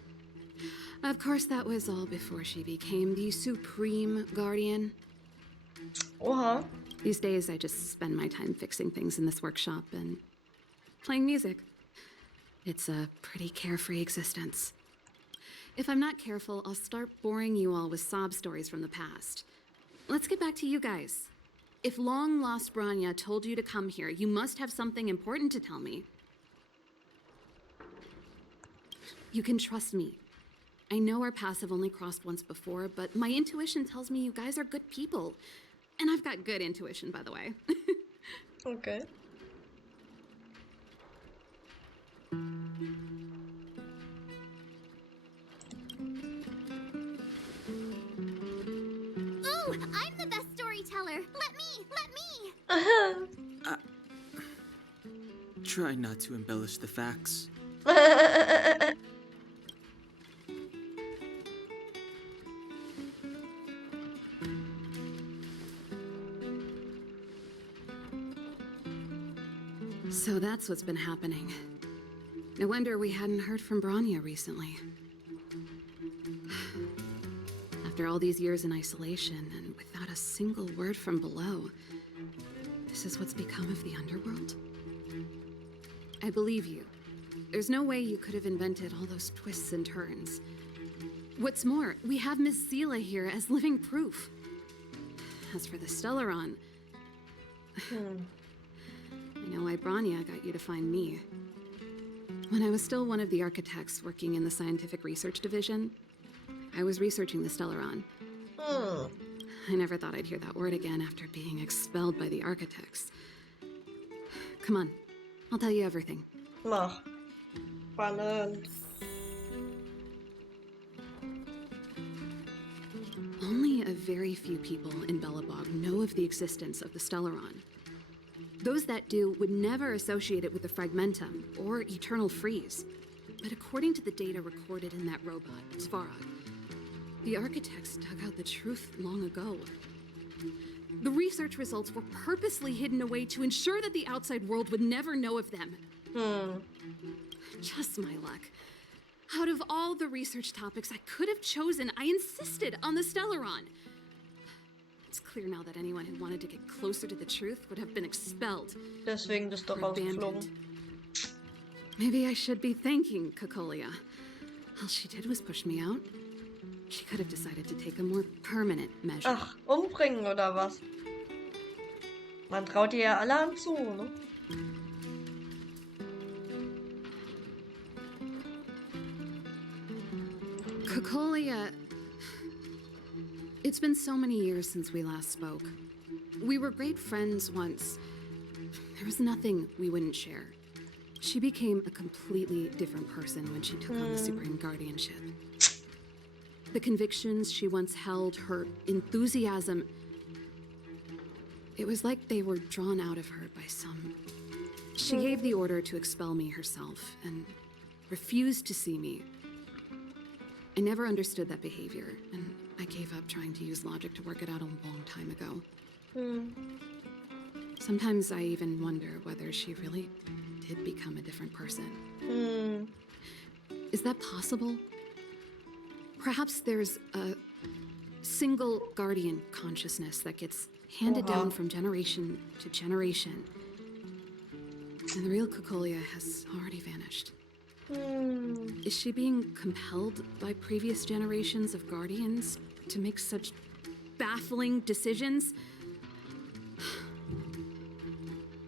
Of course, that was all before she became the Supreme Guardian. These days, I just spend my time fixing things in this workshop and playing music. It's a pretty carefree existence. If I'm not careful, I'll start boring you all with sob stories from the past. Let's get back to you guys. If long-lost Branya told you to come here, you must have something important to tell me. You can trust me. I know our paths have only crossed once before, but my intuition tells me you guys are good people. And I've got good intuition, by the way. Okay. Ooh, I'm the best storyteller. Let me. Try not to embellish the facts. So that's what's been happening. No wonder we hadn't heard from Branya recently. After all these years in isolation and without a single word from below, this is what's become of the underworld? I believe you. There's no way you could have invented all those twists and turns. What's more, we have Miss Zila here as living proof. As for the Stellaron, I know why Branya got you to find me. When I was still one of the architects working in the scientific research division, I was researching the Stellaron. I never thought I'd hear that word again after being expelled by the architects. Come on, I'll tell you everything. Mach. Spannend. Only a very few people in Belobog know of the existence of the Stellaron. Those that do would never associate it with the Fragmentum or Eternal Freeze. But according to the data recorded in that robot, Svarog, the architects dug out the truth long ago. The research results were purposely hidden away to ensure that the outside world would never know of them. Just my luck. Out of all the research topics I could have chosen, I insisted on the Stellaron. It's clear now that anyone who wanted to get closer to the truth would have been expelled. Deswegen bist du rausgeflogen. Maybe I should be thanking Kokolia. All she did was push me out. She could have decided to take a more permanent measure. Ach, umbringen oder was? Man traut ihr ja alle an zu, ne? Kokolia... It's been so many years since we last spoke. We were great friends once. There was nothing we wouldn't share. She became a completely different person when she took on the Supreme Guardianship. The convictions she once held, her enthusiasm... It was like they were drawn out of her by some... She gave the order to expel me herself, and refused to see me. I never understood that behavior, and I gave up trying to use logic to work it out a long time ago. Sometimes I even wonder whether she really did become a different person. Is that possible? Perhaps there's a single guardian consciousness that gets handed down from generation to generation. And the real Cocolia has already vanished. Is she being compelled by previous generations of guardians to make such baffling decisions?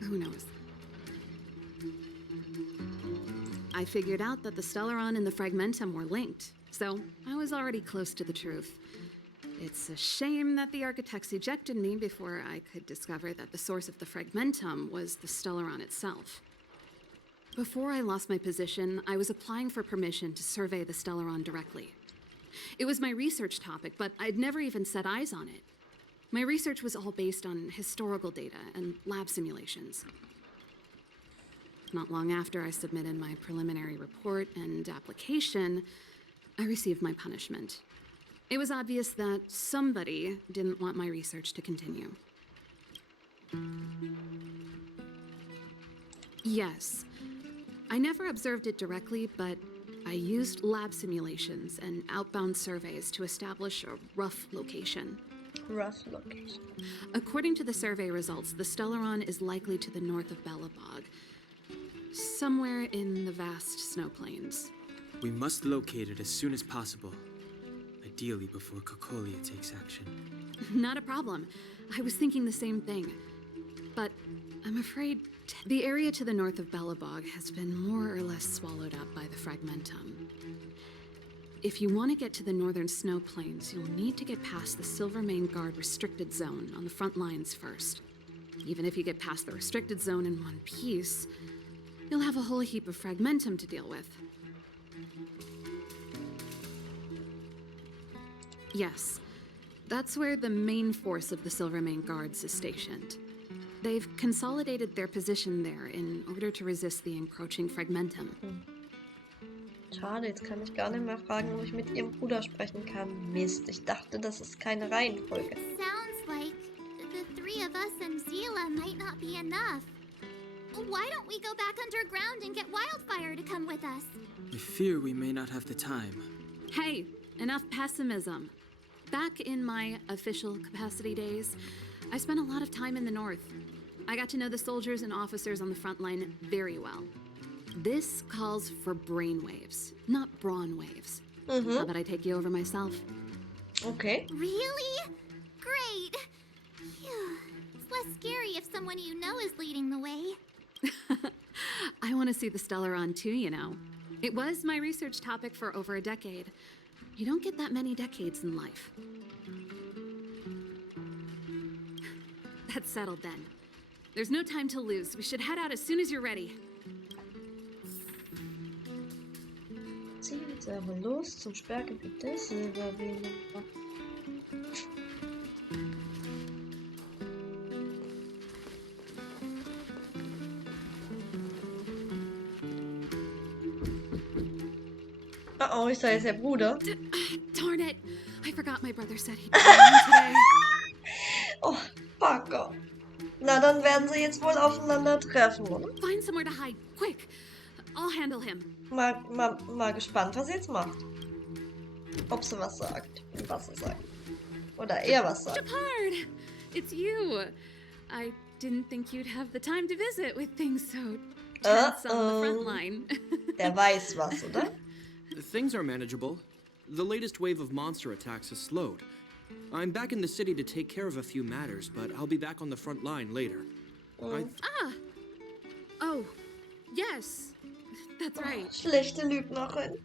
Who knows? I figured out that the Stellaron and the Fragmentum were linked, so I was already close to the truth. It's a shame that the architects ejected me before I could discover that the source of the Fragmentum was the Stellaron itself. Before I lost my position, I was applying for permission to survey the Stellaron directly. It was my research topic, but I'd never even set eyes on it. My research was all based on historical data and lab simulations. Not long after I submitted my preliminary report and application, I received my punishment. It was obvious that somebody didn't want my research to continue. Yes, I never observed it directly, but I used lab simulations and outbound surveys to establish a rough location. According to the survey results, the Stellaron is likely to the north of Belobog, somewhere in the vast snow plains. We must locate it as soon as possible. Ideally before Cocolia takes action. Not a problem. I was thinking the same thing. But I'm afraid the area to the north of Belobog has been more or less swallowed up by the Fragmentum. If you want to get to the northern snow plains, you'll need to get past the Silvermane Guard restricted zone on the front lines first. Even if you get past the restricted zone in one piece, you'll have a whole heap of Fragmentum to deal with. Yes, that's where the main force of the Silvermane Guards is stationed. They've consolidated their position there in order to resist the encroaching Fragmentum. Schade, jetzt kann ich gar nicht mehr fragen, ob ich mit ihrem Bruder sprechen kann. Mist, ich dachte, das ist keine Reihenfolge. Sounds like the three of us and Zila might not be enough. Why don't we go back underground and get Wildfire to come with us? I fear we may not have the time. Hey, enough pessimism. Back in my official capacity days, I spent a lot of time in the north. I got to know the soldiers and officers on the front line very well. This calls for brainwaves, not brawn waves. How about I take you over myself? Okay. Really? Great. Phew. It's less scary if someone you know is leading the way. I want to see the Stellaron too, you know. It was my research topic for over a decade. You don't get that many decades in life. That's settled then. There's no time to lose. We should head out as soon as you're ready. Ziehen wir aber los zum Sperrgebiet der Silbervene. Oh, ich sage jetzt der Bruder. Darn it! I forgot my brother said he'd be home today. Oh, fuck. Na, dann werden sie jetzt wohl aufeinander treffen, oder? Find somewhere to hide, quick. I'll handle him. Mal gespannt, was sie jetzt macht. Ob sie was sagt und was sie sagt. Oder er was sagt. Shepard! It's you. I didn't think you'd have the time to visit with things so tense on the front line. Der weiß was, oder? Things are manageable. The latest wave of monster attacks has slowed. I'm back in the city to take care of a few matters, but I'll be back on the front line later. Oh, yes. That's right. Schlechte Lügnerin.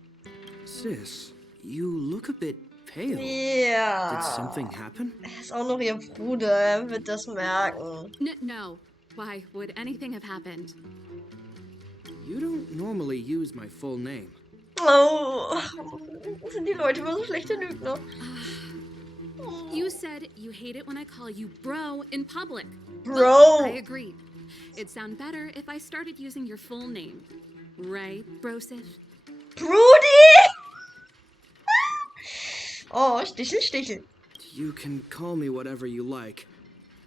Sis, you look a bit pale. Ja. Did something happen? Er ist auch noch ihr Bruder, er wird das merken. No. Why would anything have happened? You don't normally use my full name. Oh, sind die Leute immer so schlechte Lügner? You said you hate it when I call you bro in public. Bro! Well, I agreed. It'd sound better if I started using your full name. Right, Brosif? Brudi! Oh, Stichel, Stichel. You can call me whatever you like.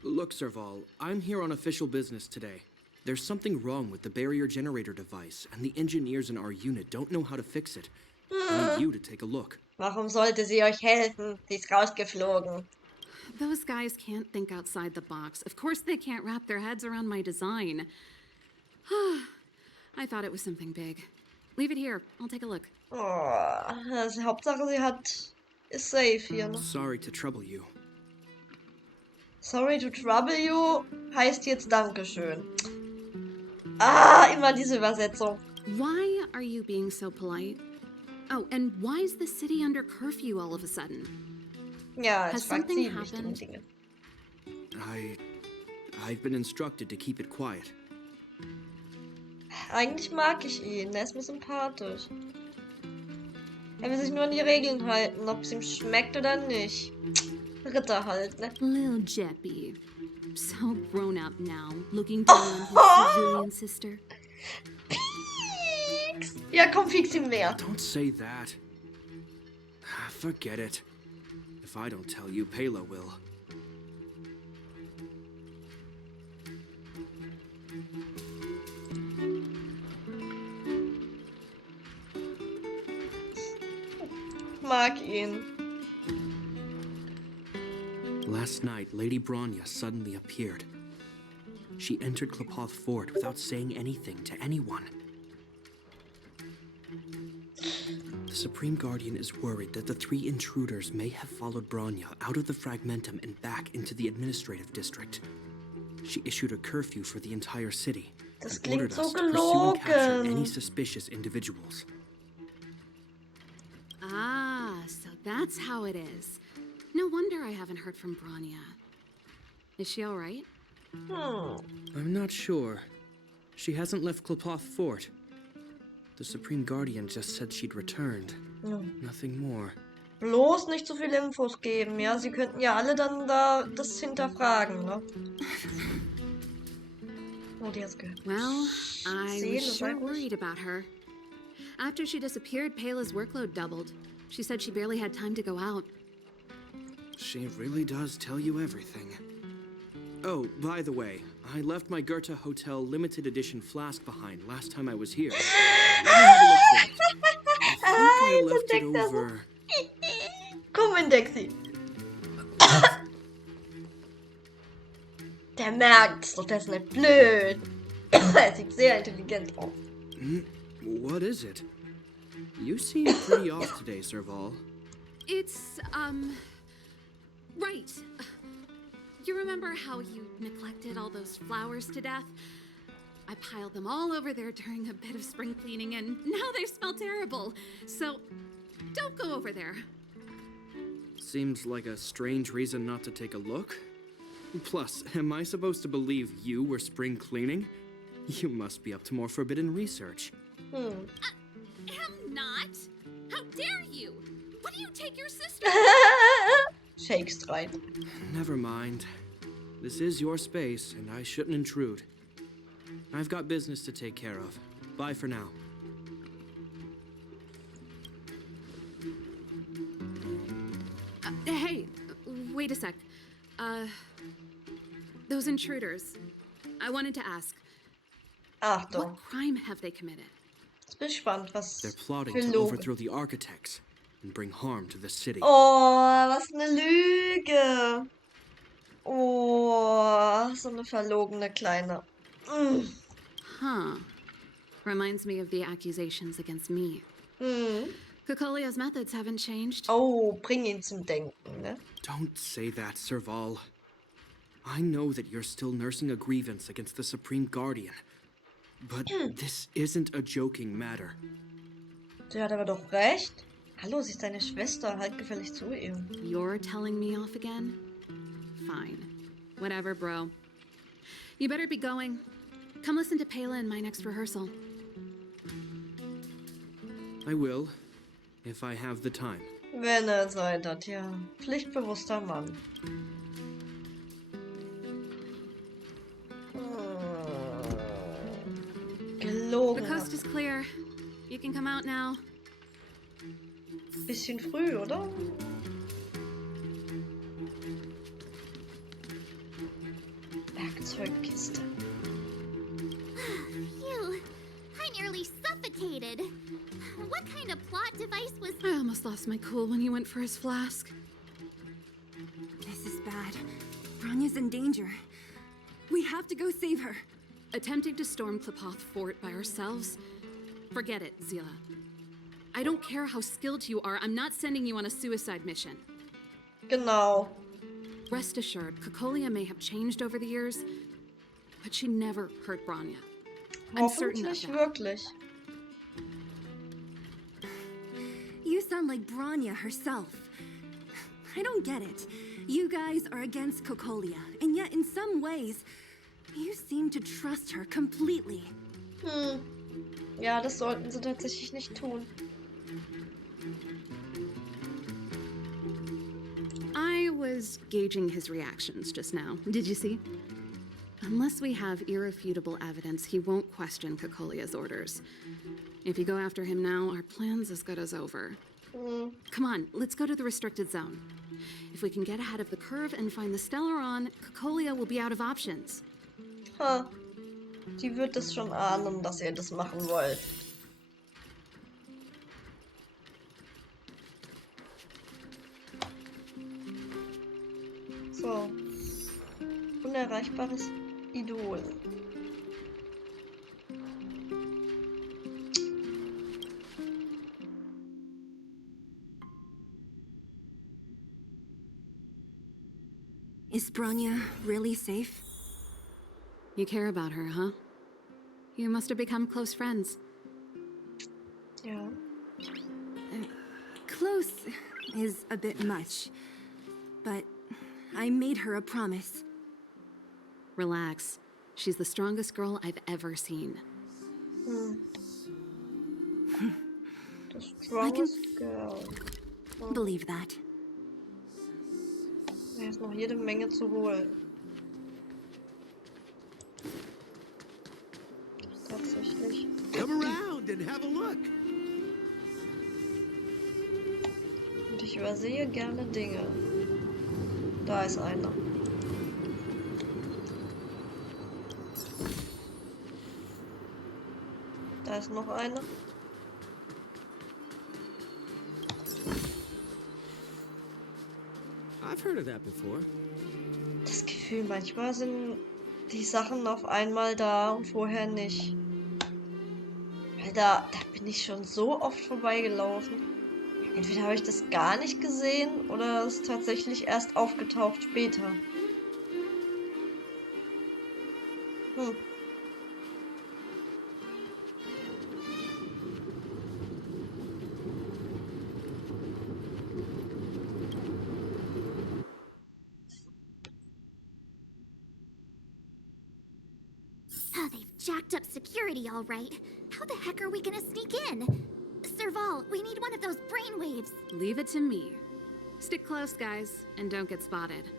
Look, Serval, I'm here on official business today. There's something wrong with the barrier generator device, and the engineers in our unit don't know how to fix it. I need you to take a look. Warum sollte sie euch helfen? Sie ist rausgeflogen. Those guys can't think outside the box. Of course they can't wrap their heads around my design. I thought it was something big. Leave it here. I'll take a look. Oh, also Hauptsache ist safe hier, ne? Sorry to trouble you. Sorry to trouble you heißt jetzt Dankeschön. Ah, immer diese Übersetzung. Why are you being so polite? Oh, and why is the city under curfew all of a sudden? Ja, Has es fragt something sie wichtige happened? Dinge. I've been instructed to keep it quiet. Eigentlich mag ich ihn, er ist mir sympathisch. Er will sich nur an die Regeln halten, ob es ihm schmeckt oder nicht. Ritter halt, ne? Lil Jeppy. So grown up now, looking down on his civilian sister. Fix! Ja, komm, fix ihn mehr. Don't say that. Forget it. If I don't tell you, Pela will. Mag ihn. Last night, Lady Bronya suddenly appeared. She entered Klapoth Fort without saying anything to anyone. The Supreme Guardian is worried that the 3 intruders may have followed Bronya out of the Fragmentum and back into the administrative district. She issued a curfew for the entire city Das and ordered klingt so us to pursue and capture any gelogen. suspicious individuals. Ah, so that's how it is. No wonder I haven't heard from Bronya. Is she all right? I'm not sure. She hasn't left Klapoth Fort. The Supreme Guardian just said she'd returned. Nothing more. Bloß nicht so viele Infos geben, ja? Sie könnten ja alle dann da das hinterfragen, ne? Oh, die hat's gehört. Well, I Sehen, was das sure war gut. worried about her. After she disappeared, Pela's workload doubled. She said she barely had time to go out. She really does tell you everything. Oh, by the way, I left my Goethe Hotel limited edition flask behind last time I was here. Let me have a look for it. I think I left it over. Komm, entdeck sie. Der merkt's doch, der ist nicht blöd. Er sieht sehr intelligent aus. What is it? You seem pretty off today, Serval. It's, right. You remember how you neglected all those flowers to death? I piled them all over there during a bit of spring cleaning, and now they smell terrible. So, don't go over there. Seems like a strange reason not to take a look. Plus, am I supposed to believe you were spring cleaning? You must be up to more forbidden research. Am not. How dare you? What do you take your sister? Shake-Streit. Never mind. This is your space, and I shouldn't intrude. I've got business to take care of. Bye for now. Hey, wait a sec. Those intruders. I wanted to ask, Achtung. what crime have they committed? Jetzt bin ich gespannt, was They're plotting für to Logik. overthrow the architects and bring harm to the city. Oh, was eine Lüge. Oh, so eine verlogene Kleine. Huh. Reminds me of the accusations against me. Kokolia's methods haven't changed. Oh, bring ihn zum Denken, ne? Don't say that, Serval. I know that you're still nursing a grievance against the Supreme Guardian. But this isn't a joking matter. Sie hat aber doch recht. Hallo, sie ist deine Schwester. Halt gefällig zu ihm. You're telling me off again? Fine. Whatever, bro. You better be going. Come listen to Pela in my next rehearsal. I will, if I have the time. Wenn er Zeit hat, ja. Pflichtbewusster Mann. The Gelogen. coast is clear. You can come out now. Bisschen früh, oder? Werkzeugkiste. Phew, I nearly suffocated. What kind of plot device was... I almost lost my cool when he went for his flask. This is bad. Branya's in danger. We have to go save her. Attempting to storm Klapoth Fort by ourselves? Forget it, Zila. I don't care how skilled you are, I'm not sending you on a suicide mission. Genau. Rest assured, Cocolia may have changed over the years, but she never hurt Branya. I'm certain of Hoffentlich that. wirklich. You sound like Branya herself. I don't get it. You guys are against Cocolia, and yet in some ways, you seem to trust her completely. Ja, das sollten sie tatsächlich nicht tun. I was gauging his reactions just now. Did you see? Unless we have irrefutable evidence, he won't question Cocolia's orders. If you go after him now, our plan's as good as over. Come on, let's go to the restricted zone. If we can get ahead of the curve and find the Stellaron, Cocolia will be out of options. Ha. Die wird es schon ahnen, dass ihr das machen wollt. So. Unerreichbares Idol. Is Branya really safe? You care about her, huh? You must have become close friends. Ja. Close is a bit much, but I made her a promise. Relax. She's the strongest girl I've ever seen. The strongest girl. Believe that. Da ist noch jede Menge zu holen. Tatsächlich. Come around and have a look. Und ich übersehe gerne Dinge. Da ist einer. Da ist noch einer. I've heard of that before. Das Gefühl, manchmal sind die Sachen auf einmal da und vorher nicht. Weil da bin ich schon so oft vorbeigelaufen. Entweder habe ich das gar nicht gesehen oder es ist tatsächlich erst aufgetaucht später. Oh, they've jacked up security all right. How the heck are we gonna sneak in? Serval, we need one of those brainwaves. Leave it to me. Stick close, guys, and don't get spotted.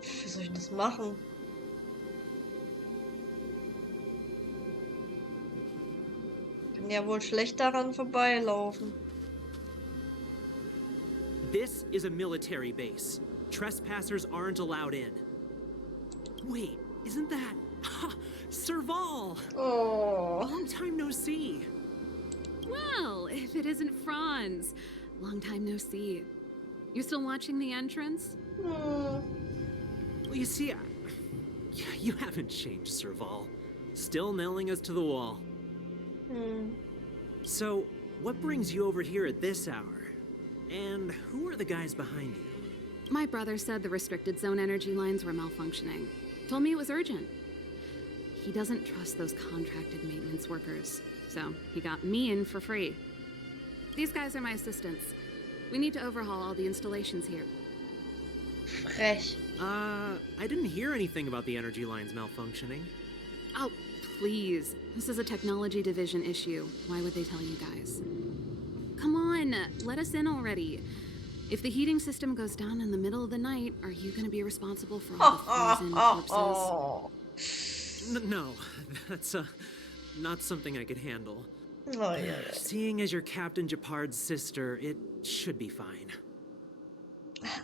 Wie soll ich das machen? Ich kann ja wohl schlecht daran vorbeilaufen. This is a military base. Trespassers aren't allowed in. Wait, isn't that... Serval! Oh. Long time no see. Well, if it isn't Franz. Long time no see. You still watching the entrance? Well, you see, you haven't changed, Serval. Still nailing us to the wall. So, what brings you over here at this hour? And who are the guys behind you? My brother said the restricted zone energy lines were malfunctioning. Told me it was urgent. He doesn't trust those contracted maintenance workers, so he got me in for free. These guys are my assistants. We need to overhaul all the installations here. Frech. I didn't hear anything about the energy lines malfunctioning. Oh, please. This is a technology division issue. Why would they tell you guys? Come on, let us in already. If the heating system goes down in the middle of the night, are you going to be responsible for all the frozen corpses? No, not something I could handle. Oh, yeah. Seeing as you're Captain Japard's sister, it should be fine.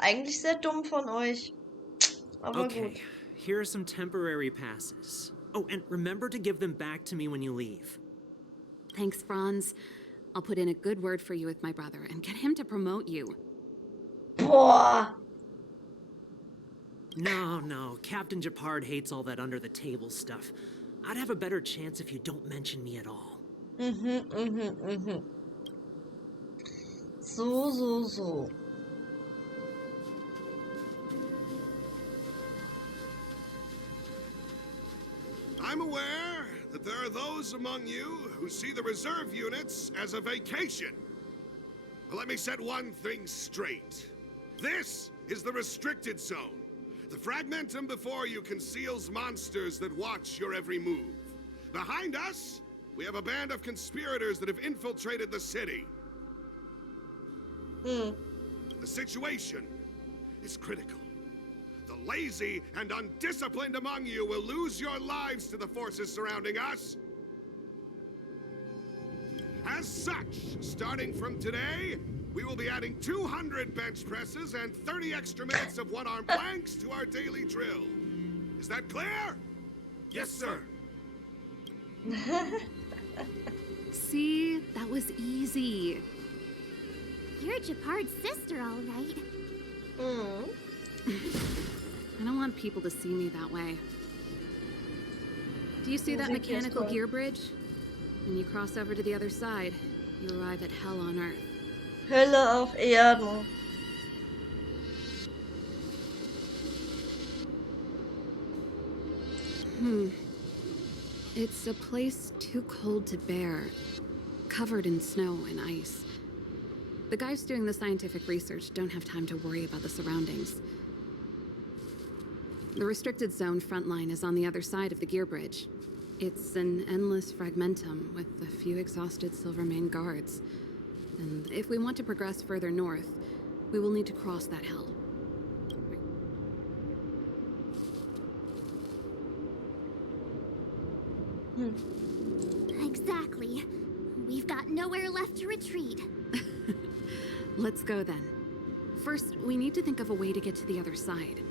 Eigentlich sehr dumm von euch. Aber Okay, gut. here are some temporary passes. Oh, and remember to give them back to me when you leave. Thanks, Franz. I'll put in a good word for you with my brother and get him to promote you. Boah. No. Captain Japard hates all that under-the-table stuff. I'd have a better chance if you don't mention me at all. So. I'm aware that there are those among you who see the reserve units as a vacation. But let me set one thing straight. This is the restricted zone. The fragmentum before you conceals monsters that watch your every move. Behind us, we have a band of conspirators that have infiltrated the city. The situation is critical. The lazy and undisciplined among you will lose your lives to the forces surrounding us. As such, starting from today, we will be adding 200 bench presses and 30 extra minutes of one-arm planks to our daily drill. Is that clear? Yes, sir. See, that was easy. You're Japard's sister, all right. I don't want people to see me that way. Do you see that mechanical gear bridge? When you cross over to the other side, you arrive at hell on Earth. Hölle auf Erden. It's a place too cold to bear, covered in snow and ice. The guys doing the scientific research don't have time to worry about the surroundings. The restricted zone front line is on the other side of the gear bridge. It's an endless fragmentum with a few exhausted Silvermane guards. And if we want to progress further north, we will need to cross that hell. Exactly. We've got nowhere left to retreat. Let's go then. First, we need to think of a way to get to the other side.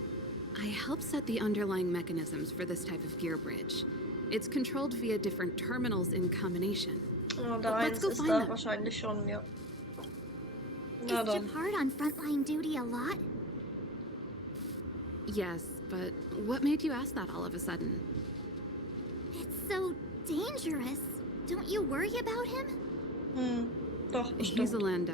I helped set the underlying mechanisms for this type of gear bridge. It's controlled via different terminals in combination. Oh, der Eins ist da wahrscheinlich schon, ja. Is Japard on frontline duty a lot? Yes, but what made you ask that all of a sudden? It's so dangerous. Don't you worry about him? Doch, bestimmt. He's a Landau.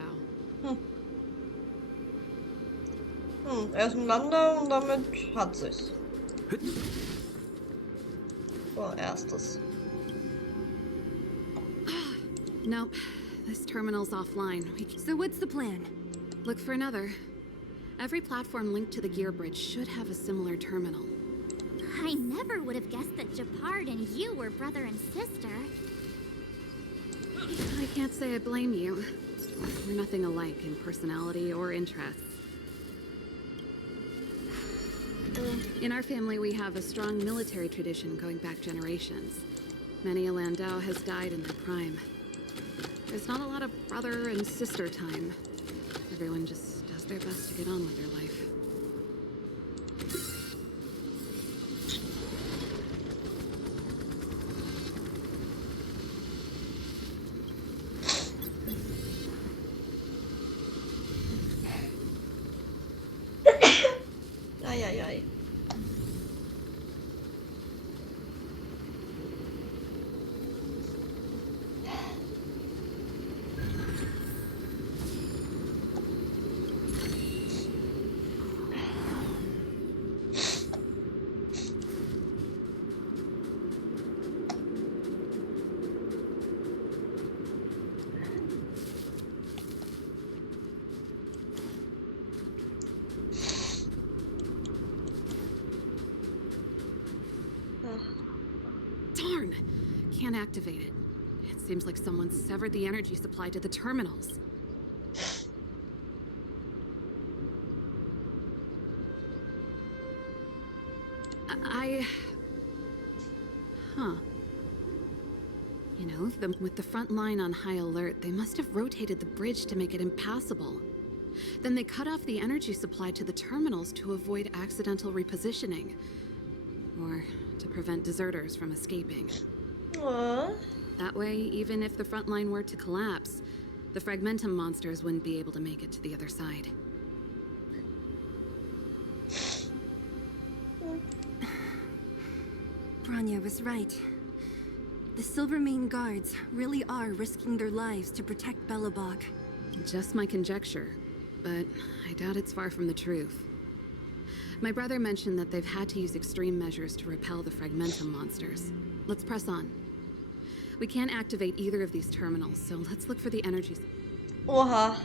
Er ist ein Landau und damit hat sich's. Erstes. Nope, this terminal's offline. So what's the plan? Look for another. Every platform linked to the gear bridge should have a similar terminal. I never would have guessed that Japard and you were brother and sister. I can't say I blame you. We're nothing alike in personality or interests. In our family, we have a strong military tradition going back generations. Many a Landau has died in their prime. There's not a lot of brother and sister time. Everyone just does their best to get on with their life. Ai. Darn! Can't activate it. It seems like someone severed the energy supply to the terminals. know, with the front line on high alert, they must have rotated the bridge to make it impassable. Then they cut off the energy supply to the terminals to avoid accidental repositioning. Or to prevent deserters from escaping. Aww. That way, even if the front line were to collapse, the Fragmentum monsters wouldn't be able to make it to the other side. Branya was right. The Silvermane guards really are risking their lives to protect Belobog. Just my conjecture, but I doubt it's far from the truth. My brother mentioned that they've had to use extreme measures to repel the Fragmentum monsters. Let's press on. We can't activate either of these terminals, so let's look for the energies. Oha.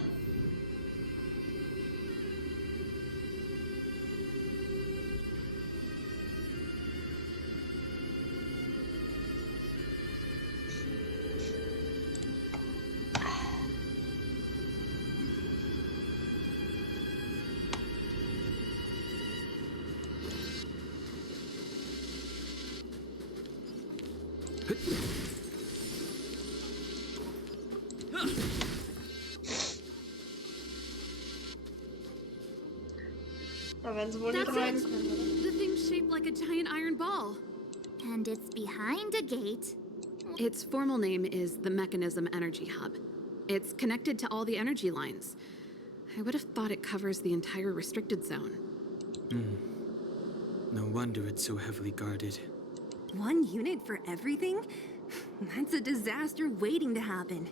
Da werden sie wohl nicht reinkommen. The thing's shaped like a giant iron ball. And it's behind a gate. Its formal name is the Mechanism Energy Hub. It's connected to all the energy lines. I would have thought it covers the entire restricted zone. No wonder it's so heavily guarded. One unit for everything? That's a disaster waiting to happen.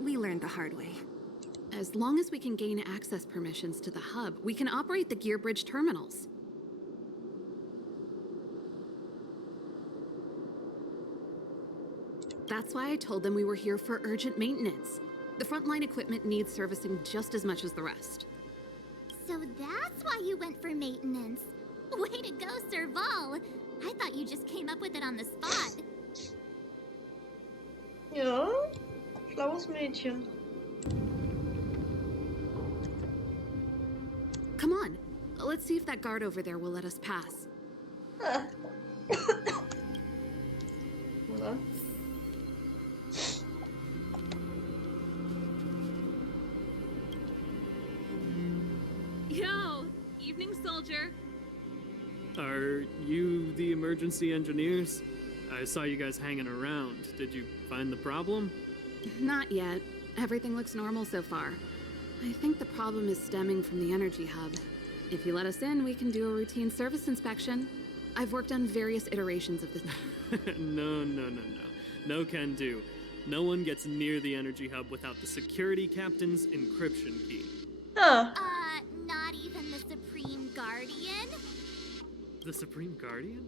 We learned the hard way. As long as we can gain access permissions to the hub, we can operate the gear bridge terminals. That's why I told them we were here for urgent maintenance. The frontline equipment needs servicing just as much as the rest. So that's why you went for maintenance. Way to go, Serval. I thought you just came up with it on the spot. Ja, schlaues Mädchen. Come on, let's see if that guard over there will let us pass. Oder? Yo, evening, soldier. Are you the emergency engineers? I saw you guys hanging around. Did you find the problem? Not yet. Everything looks normal so far. I think the problem is stemming from the energy hub. If you let us in, we can do a routine service inspection. I've worked on various iterations of this. No. No can do. No one gets near the energy hub without the security captain's encryption key. Huh. Not even the Supreme Guardian? The Supreme Guardian?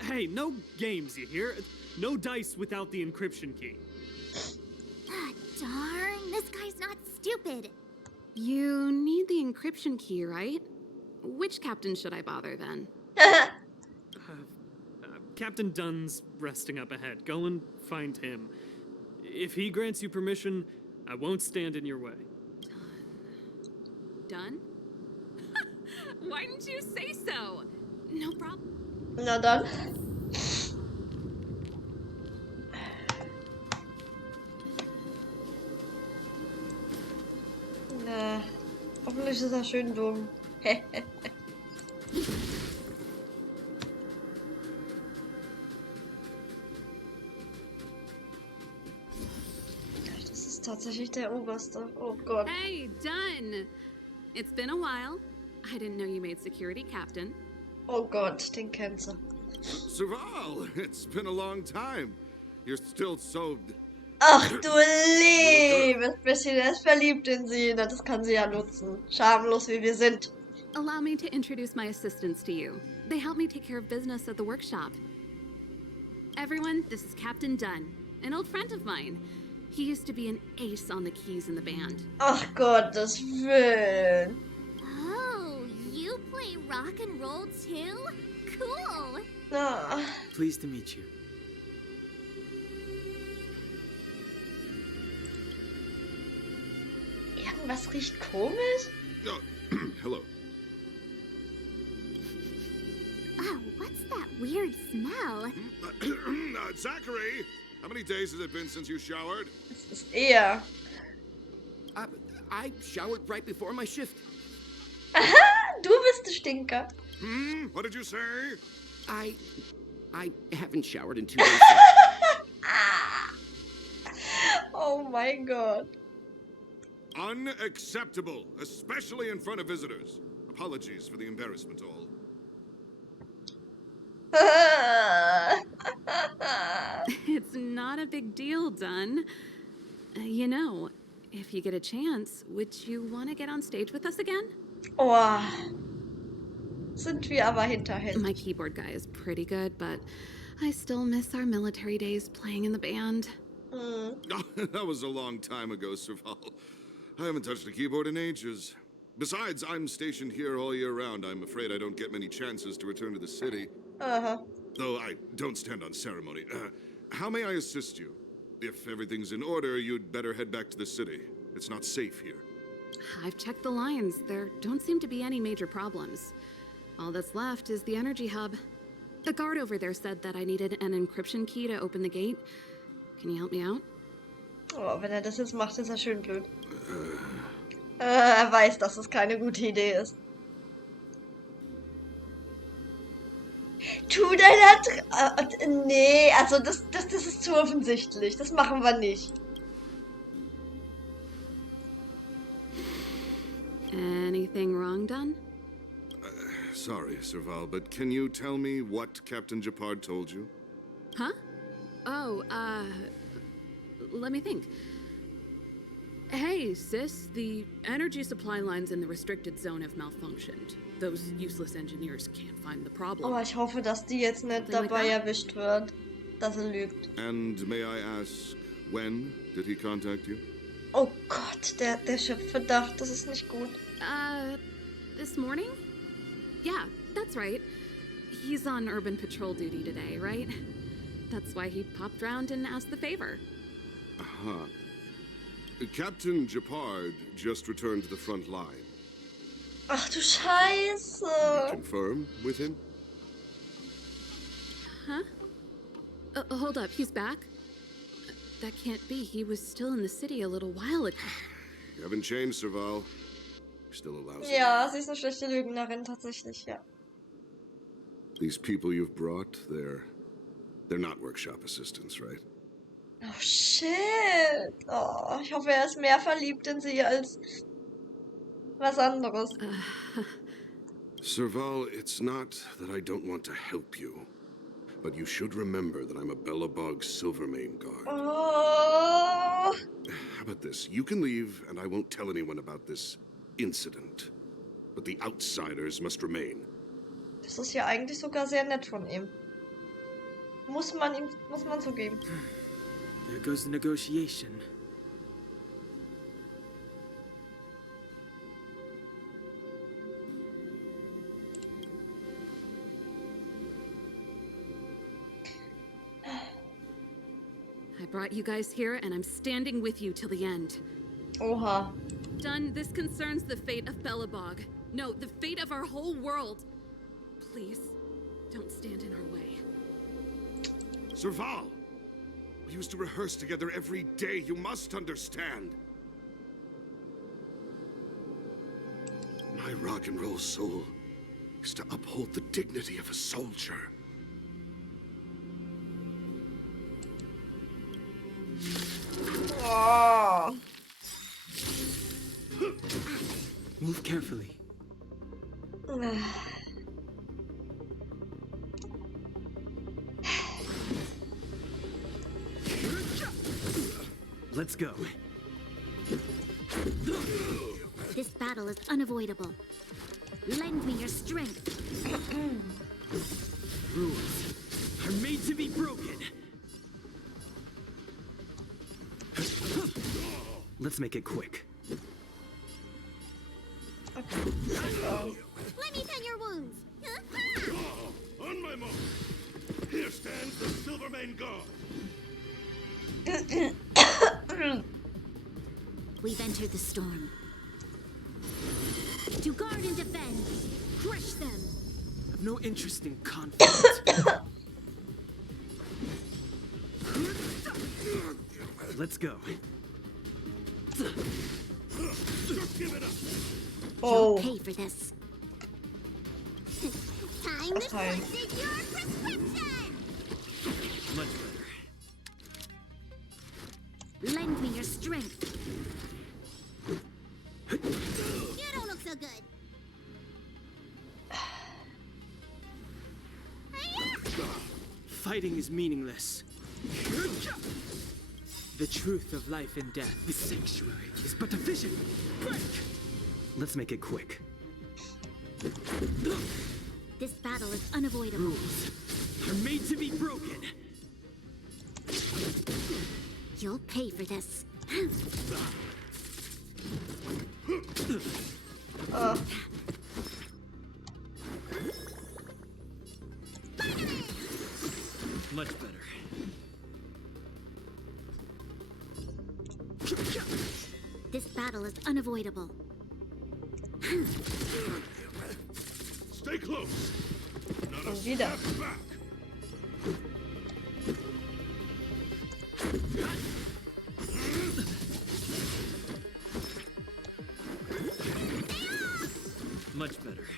Hey, no games, you hear? No dice without the encryption key. Darn, this guy's not stupid. You need the encryption key, right? Which captain should I bother then? Captain Dunn's resting up ahead. Go and find him. If he grants you permission, I won't stand in your way. Done? Why didn't you say so? No problem. Na dann. Na, hoffentlich ist er schön dumm. Das ist tatsächlich der Oberste. Oh Gott. Hey, Dunn! It's been a while. I didn't know you made security captain. Oh Gott, den kennt sie. Serval, it's been a long time. You're still so... Ach du liebes bisschen, er ist verliebt in sie. Na, das kann sie ja nutzen. Schamlos wie wir sind. Allow me to introduce my assistants to you. They help me take care of business at the workshop. Everyone, this is Captain Dunn, an old friend of mine. He used to be an ace on the keys in the band. Ach Gottes Willen. Oh, you play rock and roll too? Cool. Ah. Pleased to meet you. Irgendwas riecht komisch. Oh, hello. Oh, what's that weird smell? Zachary, How many days has it been since you showered? Es ist eher. I showered right before my shift. Aha, du bist der Stinker. What did you say? I haven't showered in 2 days. Oh mein Gott. Unacceptable, especially in front of visitors. Apologies for the embarrassment, all. It's not a big deal, Dunn. You know, if you get a chance, would you want to get on stage with us again? Oh. Sind wir aber hinterhältig. My keyboard guy is pretty good, but I still miss our military days playing in the band. That was a long time ago, Serval. I haven't touched a keyboard in ages. Besides, I'm stationed here all year round. I'm afraid I don't get many chances to return to the city. Though I don't stand on ceremony. How may I assist you? If everything's in order, you'd better head back to the city. It's not safe here. I've checked the lines. There don't seem to be any major problems. All that's left is the energy hub. The guard over there said that I needed an encryption key to open the gate. Can you help me out? Oh, wenn er das jetzt macht, ist er schön blöd. Er weiß, dass es keine gute Idee ist. Tu deiner... nee, also das ist zu offensichtlich. Das machen wir nicht. Anything wrong, Dunn? Sorry, Serval, but can you tell me what Captain Japard told you? Huh? Oh, let me think. Hey, sis, the energy supply lines in the restricted zone have malfunctioned. Those useless engineers can't find the problem. Oh, ich hoffe, dass die jetzt nicht dabei erwischt wird, dass er lügt. And may I ask, when did he contact you? Oh Gott, der schöpft Verdacht, das ist nicht gut. This morning? Yeah, that's right. He's on urban patrol duty today, right? That's why he popped round and asked the favor. Uh-huh. Captain Japard just returned to the front line. Ach du Scheiße. Confirm with him? Huh? Hold up, he's back? That can't be. He was still in the city a little while ago. You haven't changed, Serval. You're still a lousy. Ja, sie ist eine schlechte Lügnerin, tatsächlich, ja. These people you've brought, they're not workshop assistants, right? Oh shit. Oh, ich hoffe, er ist mehr verliebt in sie als was anderes. Serval, it's not that I don't want to help you, but you should remember that I'm a Belobog Silvermane guard. Oh. How about this? You can leave, and I won't tell anyone about this incident. But the outsiders must remain. Das ist ja eigentlich sogar sehr nett von ihm. Muss man zugeben. There goes the negotiation. I brought you guys here, and I'm standing with you till the end. Oha. Dunn, this concerns the fate of Belobog. No, the fate of our whole world. Please, don't stand in our way. Serval! We used to rehearse together every day, you must understand. My rock and roll soul is to uphold the dignity of a soldier. Oh. Move carefully. Let's go. This battle is unavoidable. Lend me your strength. Rules are made to be broken. Let's make it quick. Let me tend your wounds. On my mark. Here stands the Silvermane Guard. We've entered the storm. To guard and defend. Crush them. I have no interest in conflict. Let's go. Oh. You'll pay for this. Time to Okay. visit your prescription! Much better. Lend me your strength. You don't look so good. Fighting is meaningless. The truth of life and death. This sanctuary is but a vision. Quick! Let's make it quick. This battle is unavoidable. Rules are made to be broken. You'll pay for this. Much better. This battle is unavoidable. Stay close. Not a Und wieder. step back. Much better.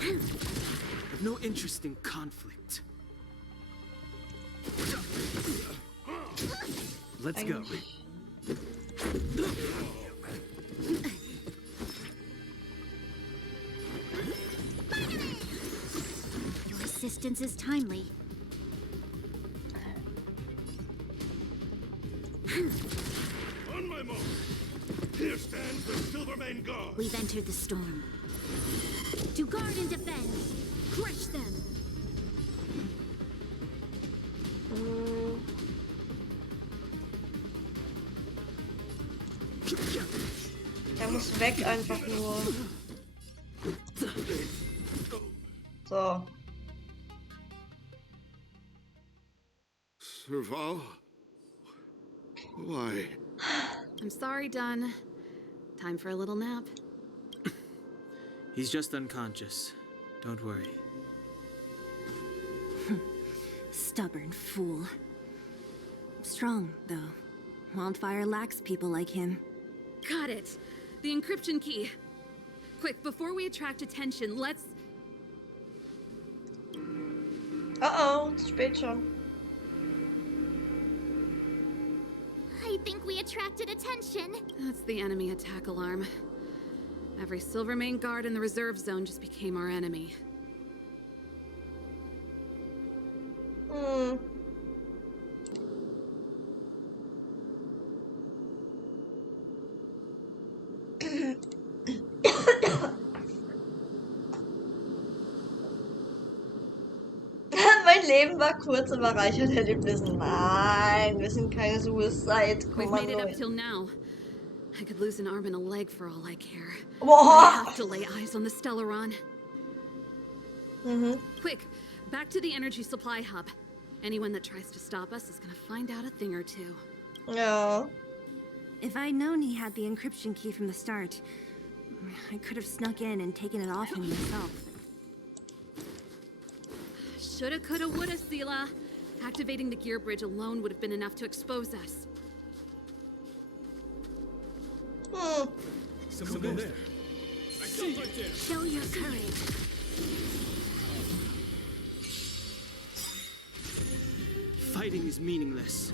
I've no interest in conflict. Let's go. Your assistance is timely. On my mark. Here stands the Silvermane Guard. We've entered the storm. To guard and defend. Crush them. Er muss weg einfach nur. So. Serval? Why? I'm sorry, Dunn. Time for a little nap. He's just unconscious. Don't worry. Stubborn fool. Strong, though. Wildfire lacks people like him. Got it. The encryption key. Quick, before we attract attention, let's... Oh, zu spät schon. I think we attracted attention. That's the enemy attack alarm. Every Silvermane guard in the reserve zone just became our enemy. Mein Leben war kurz, aber reich an Erlebnissen. Nein, wir sind keine We've made it up Suicide-Kommando. till now. I could lose an arm and a leg for all I care. Boah. I have to lay eyes on the Stellaron. Quick, back to the energy supply hub. Anyone that tries to stop us is gonna find out a thing or two. Ja. If I'd known he had the encryption key from the start, I could have snuck in and taken it off him myself. Shoulda, coulda, woulda, Sela. Activating the gear bridge alone would have been enough to expose us. Someone there. I see right there. Show your courage. Fighting is meaningless.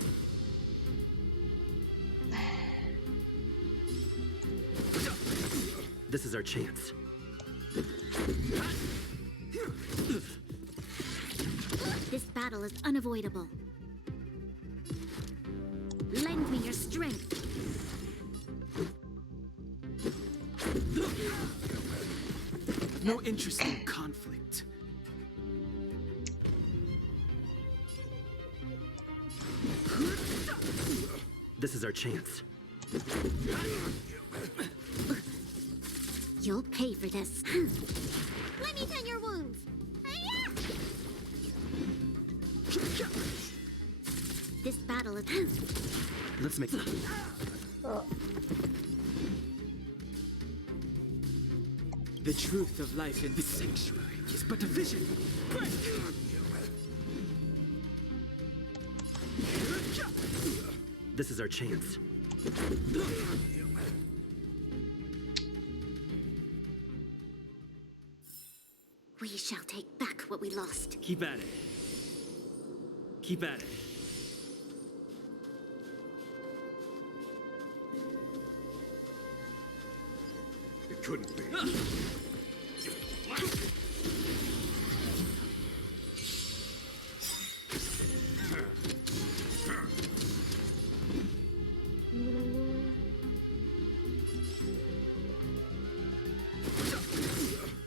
This is our chance. This battle is unavoidable. Lend me your strength. No interest in conflict. This is our chance. You'll pay for this. Let me tend your wounds. This battle is... Let's make... The truth of life in This sanctuary is but a vision. Quick! This is our chance. We shall take back what we lost. Keep at it. Keep at it. It couldn't be.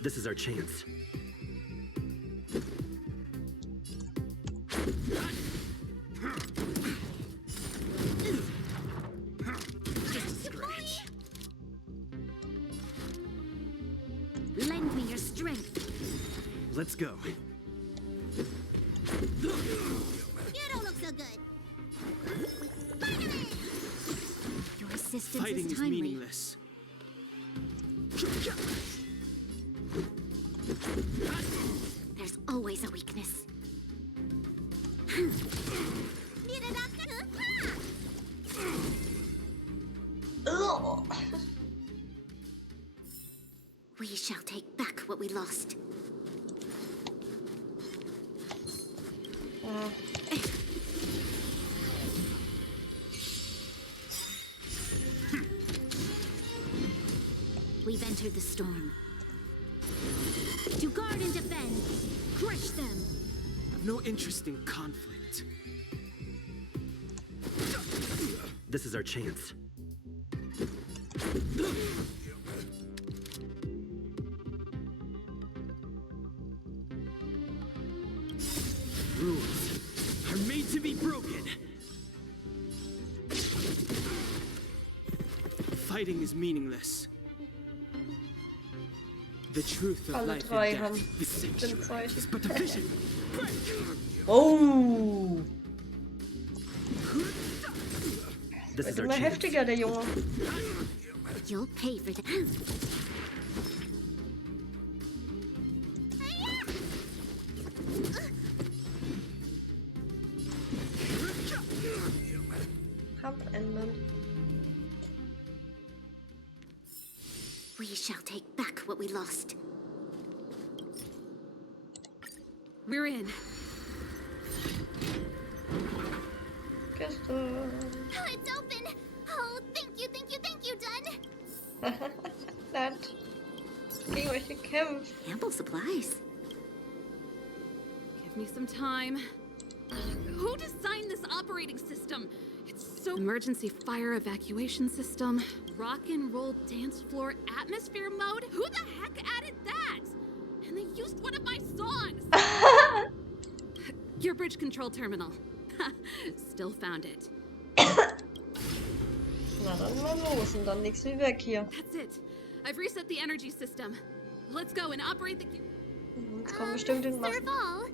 This is our chance. Lend me your strength. Let's go. You don't look so good. Your assistance Fighting is is timely. meaningless. There's always a weakness. Ugh. We shall take back what we lost. We've entered the storm. To guard and defend. Crush them. I've no interest in conflict. This is our chance. Rules are made to be broken. Fighting is meaningless. The truth of Alle life drei and haben death is sanctuary. Stimmzeichen. It's but a vision. Oh! This Wird is our immer chance. heftiger, der Junge. You'll pay for that. Kampf ändern. We shall take back what we lost. We're in. Gestern. Oh, it's open. Oh, thank you, Dun. Nett. Gegen euch gekämpft. Ample supplies. Give me some time. Who designed this operating system? It's so emergency fire evacuation system, rock and roll dance floor atmosphere mode. Who the heck added that? And they used one of my songs. Your bridge control terminal. Still found it. Na dann mal los und dann nix wie weg hier. That's it. I've reset the energy system. Let's go and operate the. Jetzt kommen bestimmt den Massen. Serval,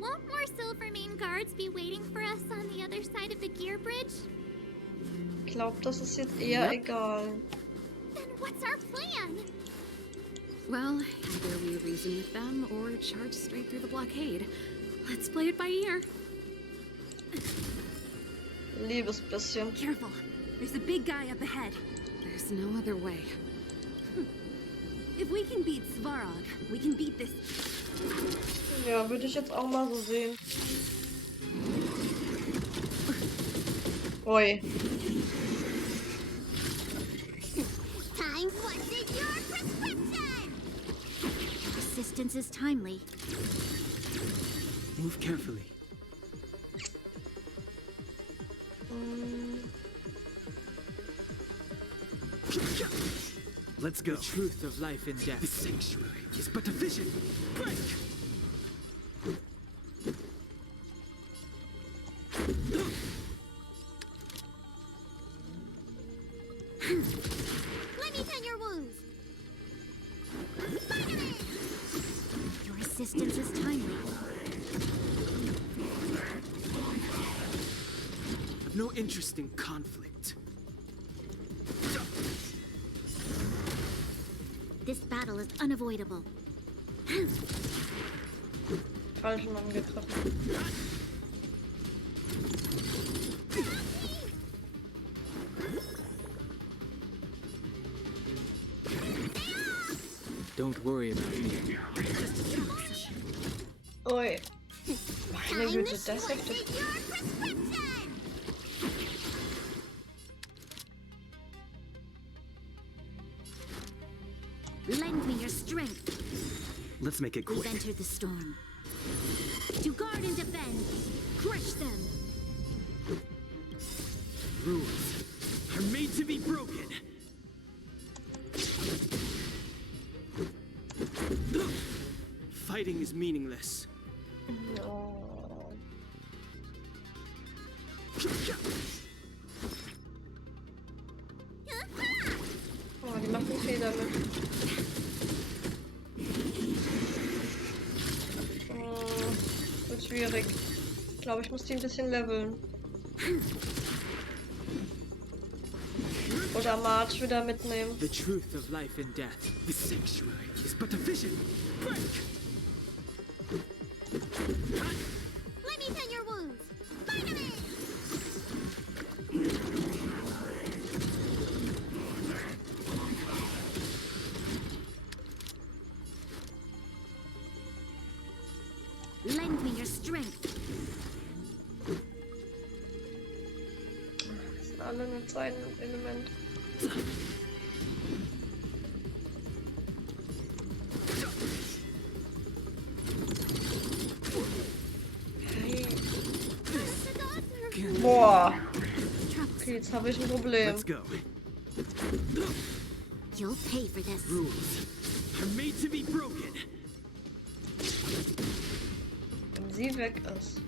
won't more Silvermane guards be waiting for us on the other side of the gear bridge? Ich glaube, das ist jetzt eher egal. Then what's our plan? Well, either we reason with them or charge straight through the blockade. Let's play it by ear. Liebes bisschen. Careful. There's a big guy up ahead. There's no other way. If we can beat Svarog, we can beat this. Ja, würde ich jetzt auch mal so sehen. Ui. Time, what's in your prescription? Assistance is timely. Move carefully. Let's go. The truth of life and death. The sanctuary is but a vision. Break! Let me tend your wounds. Your assistance is timely. I've no interest in conflict. This battle is unavoidable. Falschen angegriffen. Don't worry about me. Ui. Meine Güte, das ist heftig. Lend me your strength. Let's make it We've quick. entered the storm. To guard and defend. Crush them. Rules are made to be broken. Fighting is meaningless. No. Oh, die macht nicht viel damit. Oh, wird schwierig. Ich glaube, ich muss die ein bisschen leveln. Oder March wieder mitnehmen. The truth of life and death. The sanctuary is but a vision. Break! Let me tend your wounds. Vitamin! Lend me your strength. Das sind alle nur zwei Elemente. Hey. Boah. Okay, jetzt habe ich ein Problem. Let's go. You'll pay for this. Rules are made to be broken. Wenn sie weg ist.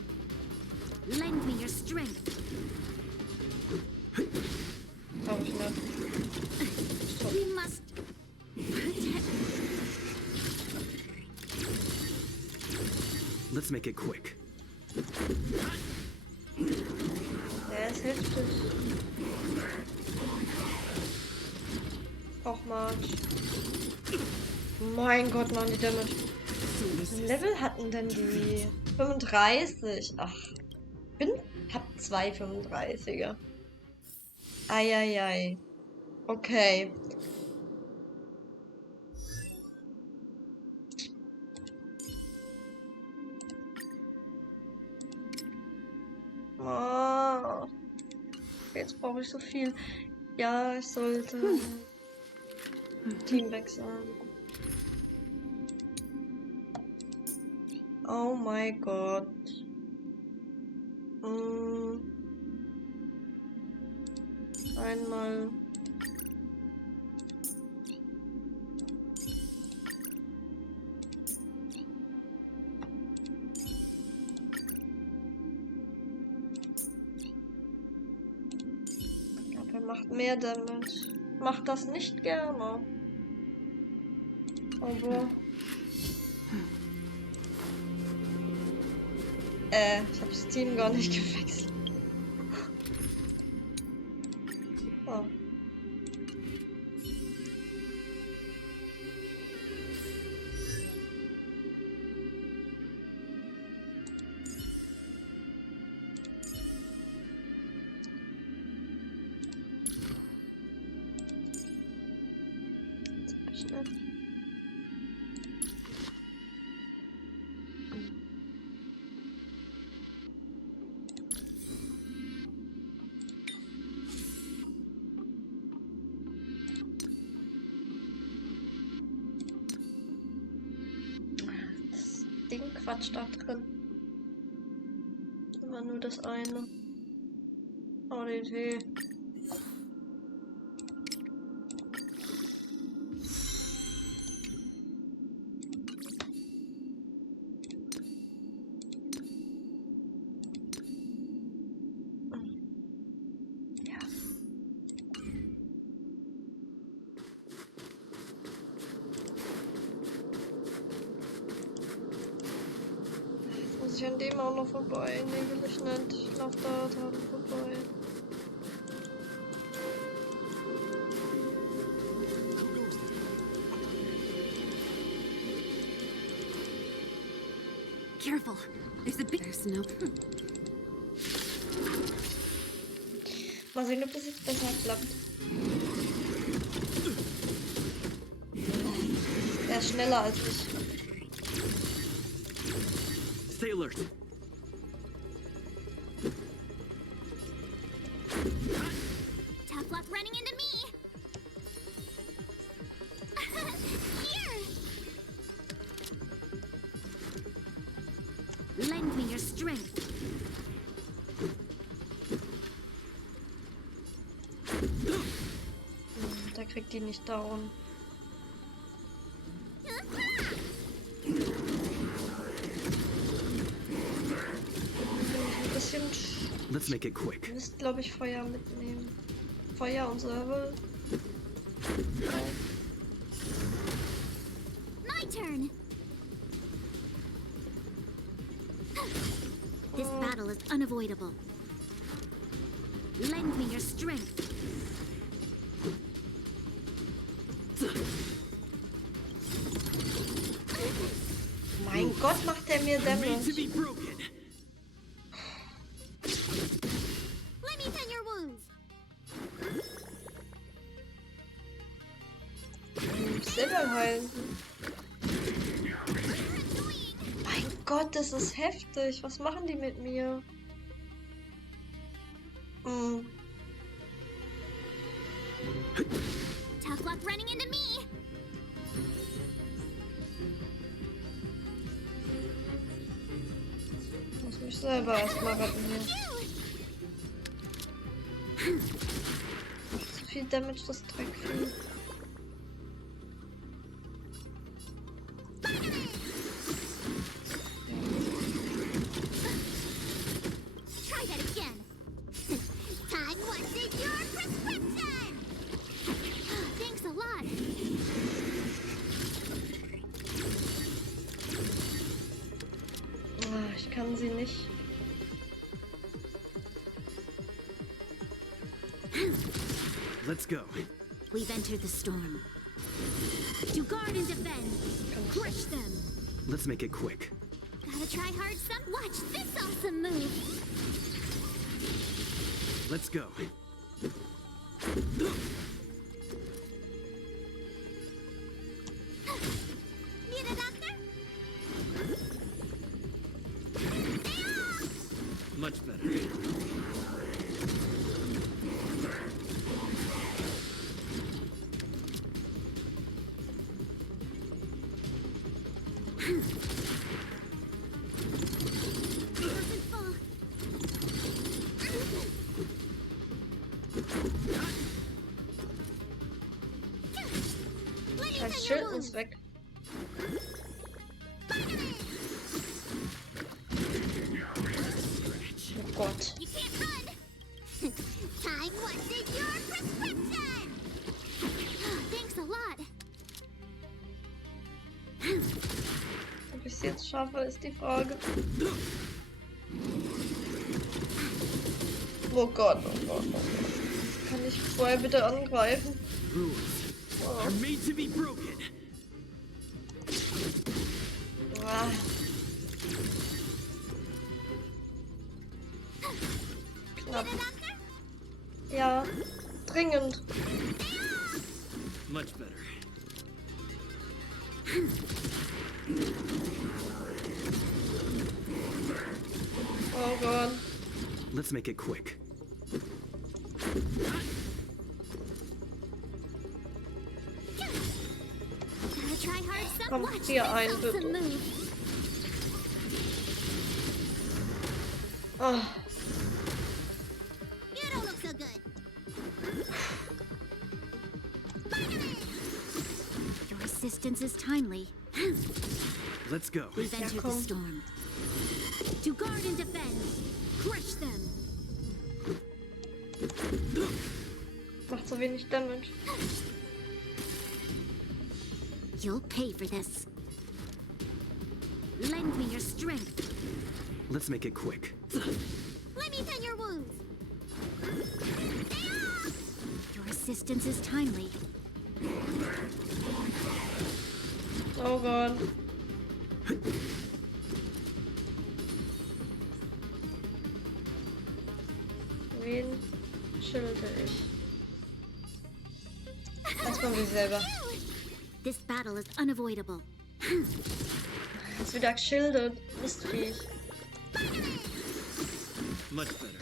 Lend me your strength. Glaube ich nicht. We must protect. Let's make it quick. Der ist heftig. Auch March. Mein Gott, machen die damit. Was für ein Level hatten denn die? 35. Ach. Hab zwei 35er. Eieiei. Okay. Oh. Jetzt brauche ich so viel. Ja, ich sollte Team wechseln. Oh mein Gott. Einmal. Aber er macht mehr damit. Macht das nicht gerne. Aber. Ich habe das Team gar nicht gewechselt. Oh. Ding Quatsch da drin. Immer nur das eine. Oh, die Idee. Ich an dem auch noch vorbei. Nee, will ich nicht. Ich lauf da dran vorbei. Careful. There's a big... There's no... Mal sehen, ob das jetzt besser klappt. Der ist schneller als ich. Stay alert. Tough luck running into me. Here. Lend me your strength. Der kriegt die nicht down. Ein bisschen. Let's make it quick. Ihr müsst, glaube ich, Feuer mitnehmen. Feuer und Säure. My turn. This battle is unavoidable. Lend me your strength. Mein Gott, macht der mir Made to Damage. be broken. Let me tend your wounds. Selber heilen. Mein Gott, das ist heftig. Was machen die mit mir? Tough luck running into me. Ich muss mich selber erstmal retten hier. Zu viel Damage, das Dreckvieh. Try that again. Time wasted your prescription. Thanks a lot. Ich kann sie nicht. Let's go. We've entered the storm. To guard and defend. Crush them. Let's make it quick. Gotta try hard some. Watch this awesome move. Let's go. Need a doctor? Much better. Ein Schild ist weg. Oh Gott. You can't run. Time wasted your prescription. Thanks a lot. Ob ich es jetzt schaffe, ist die Frage. Oh Gott, oh Gott, oh Gott. Kann ich vorher bitte angreifen? Are made to be broken. Ah. Knapp. Ja, dringend. Much better. Oh Gott. Let's make it quick. Gotta try hard some. Komm, Watch hier this ein, awesome bitte. move. Ah. You don't look so good. Your assistance is timely. Let's go. We've entered the komm. storm. To guard and defend. Crush them. Macht so wenig Damage. You'll pay for this. Lend me your strength. Let's make it quick. Let me tend your wounds. Your assistance is timely. Oh Gott. Wen schilde ich? Erstmal mich selber. This battle is unavoidable. Ist wieder geschildert. Mistviech. Much better.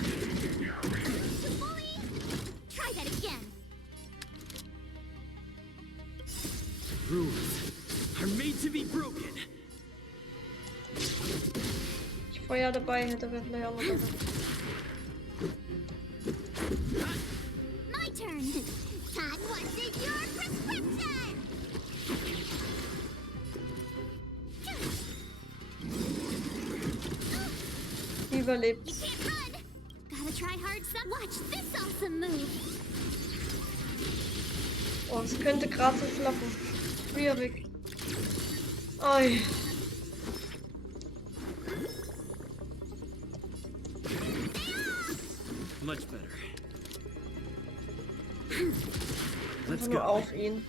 Try that again. Rules are made to be broken. Ich Feuer dabei hätte, wäre vielleicht auch noch besser. My turn. Todd, what's in your prescription? Überlebt. You can't run. Gotta try hard some. Watch this awesome move. Oh, es könnte gerade so klappen. Schwierig. Oi. Much better. Einfach nur auf ihn.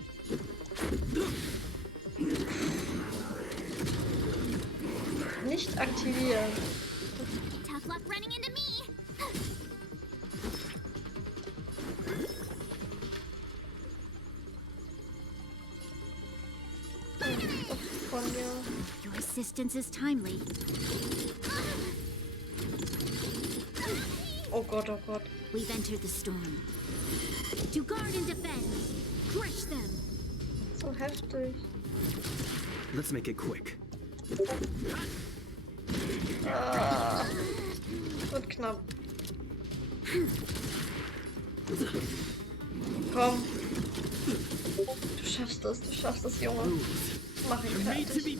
Nicht aktivieren. Tough luck running into me. Von mir. Your assistance is timely. Oh Gott, oh Gott. We've entered the storm. To guard and defend. Crush them. So heftig. Let's make it quick. Ah, wird knapp. Komm. Du schaffst das, Junge. Mach ihn fertig.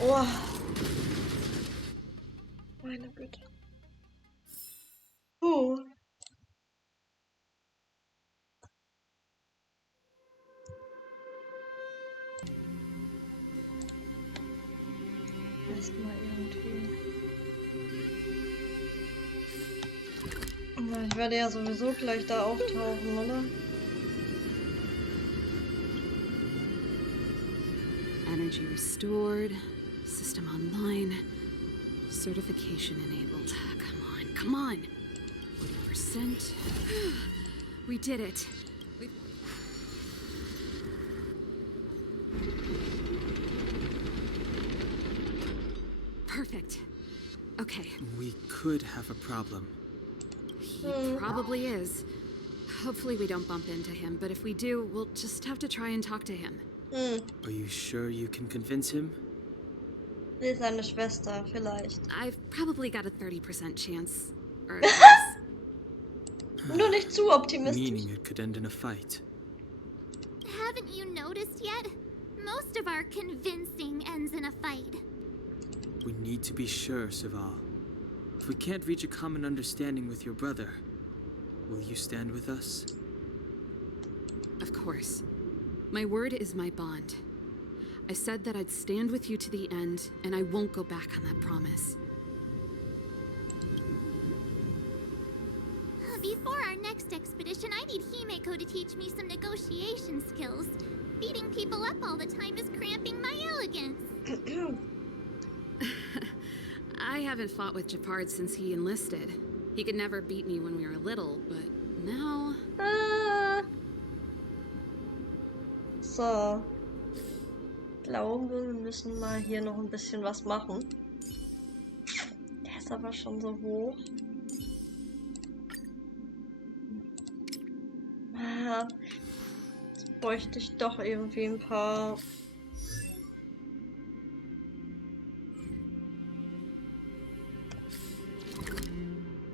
Oh. Meine Güte. Erstmal irgendwie. Na, ich werde ja sowieso gleich da auftauchen, oder? Energy restored. System online. Certification enabled. Come on. 40%. We did it. Perfect. Okay. We could have a problem. He probably is. Hopefully we don't bump into him, but if we do, we'll just have to try and talk to him. Are you sure you can convince him? Sie ist seine Schwester, vielleicht. I've probably got a 30% chance. Or Nur nicht zu optimistisch. Meaning it could end in a fight. Haven't you noticed yet? Most of our convincing ends in a fight. We need to be sure, Saval. If we can't reach a common understanding with your brother, will you stand with us? Of course. My word is my bond. I said that I'd stand with you to the end, and I won't go back on that promise. Before our next expedition, I need Himeko to teach me some negotiation skills. Beating people up all the time is cramping my elegance. I haven't fought with Japard since he enlisted. He could never beat me when we were little, but now... So. Ich glaube, wir müssen mal hier noch ein bisschen was machen. Der ist aber schon so hoch. Jetzt bräuchte ich doch irgendwie ein paar...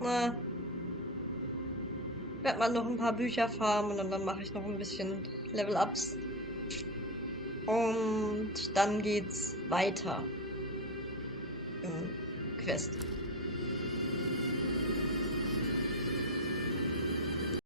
Ich werde mal noch ein paar Bücher farmen und dann mache ich noch ein bisschen Level-Ups. Und dann geht's weiter im Quest.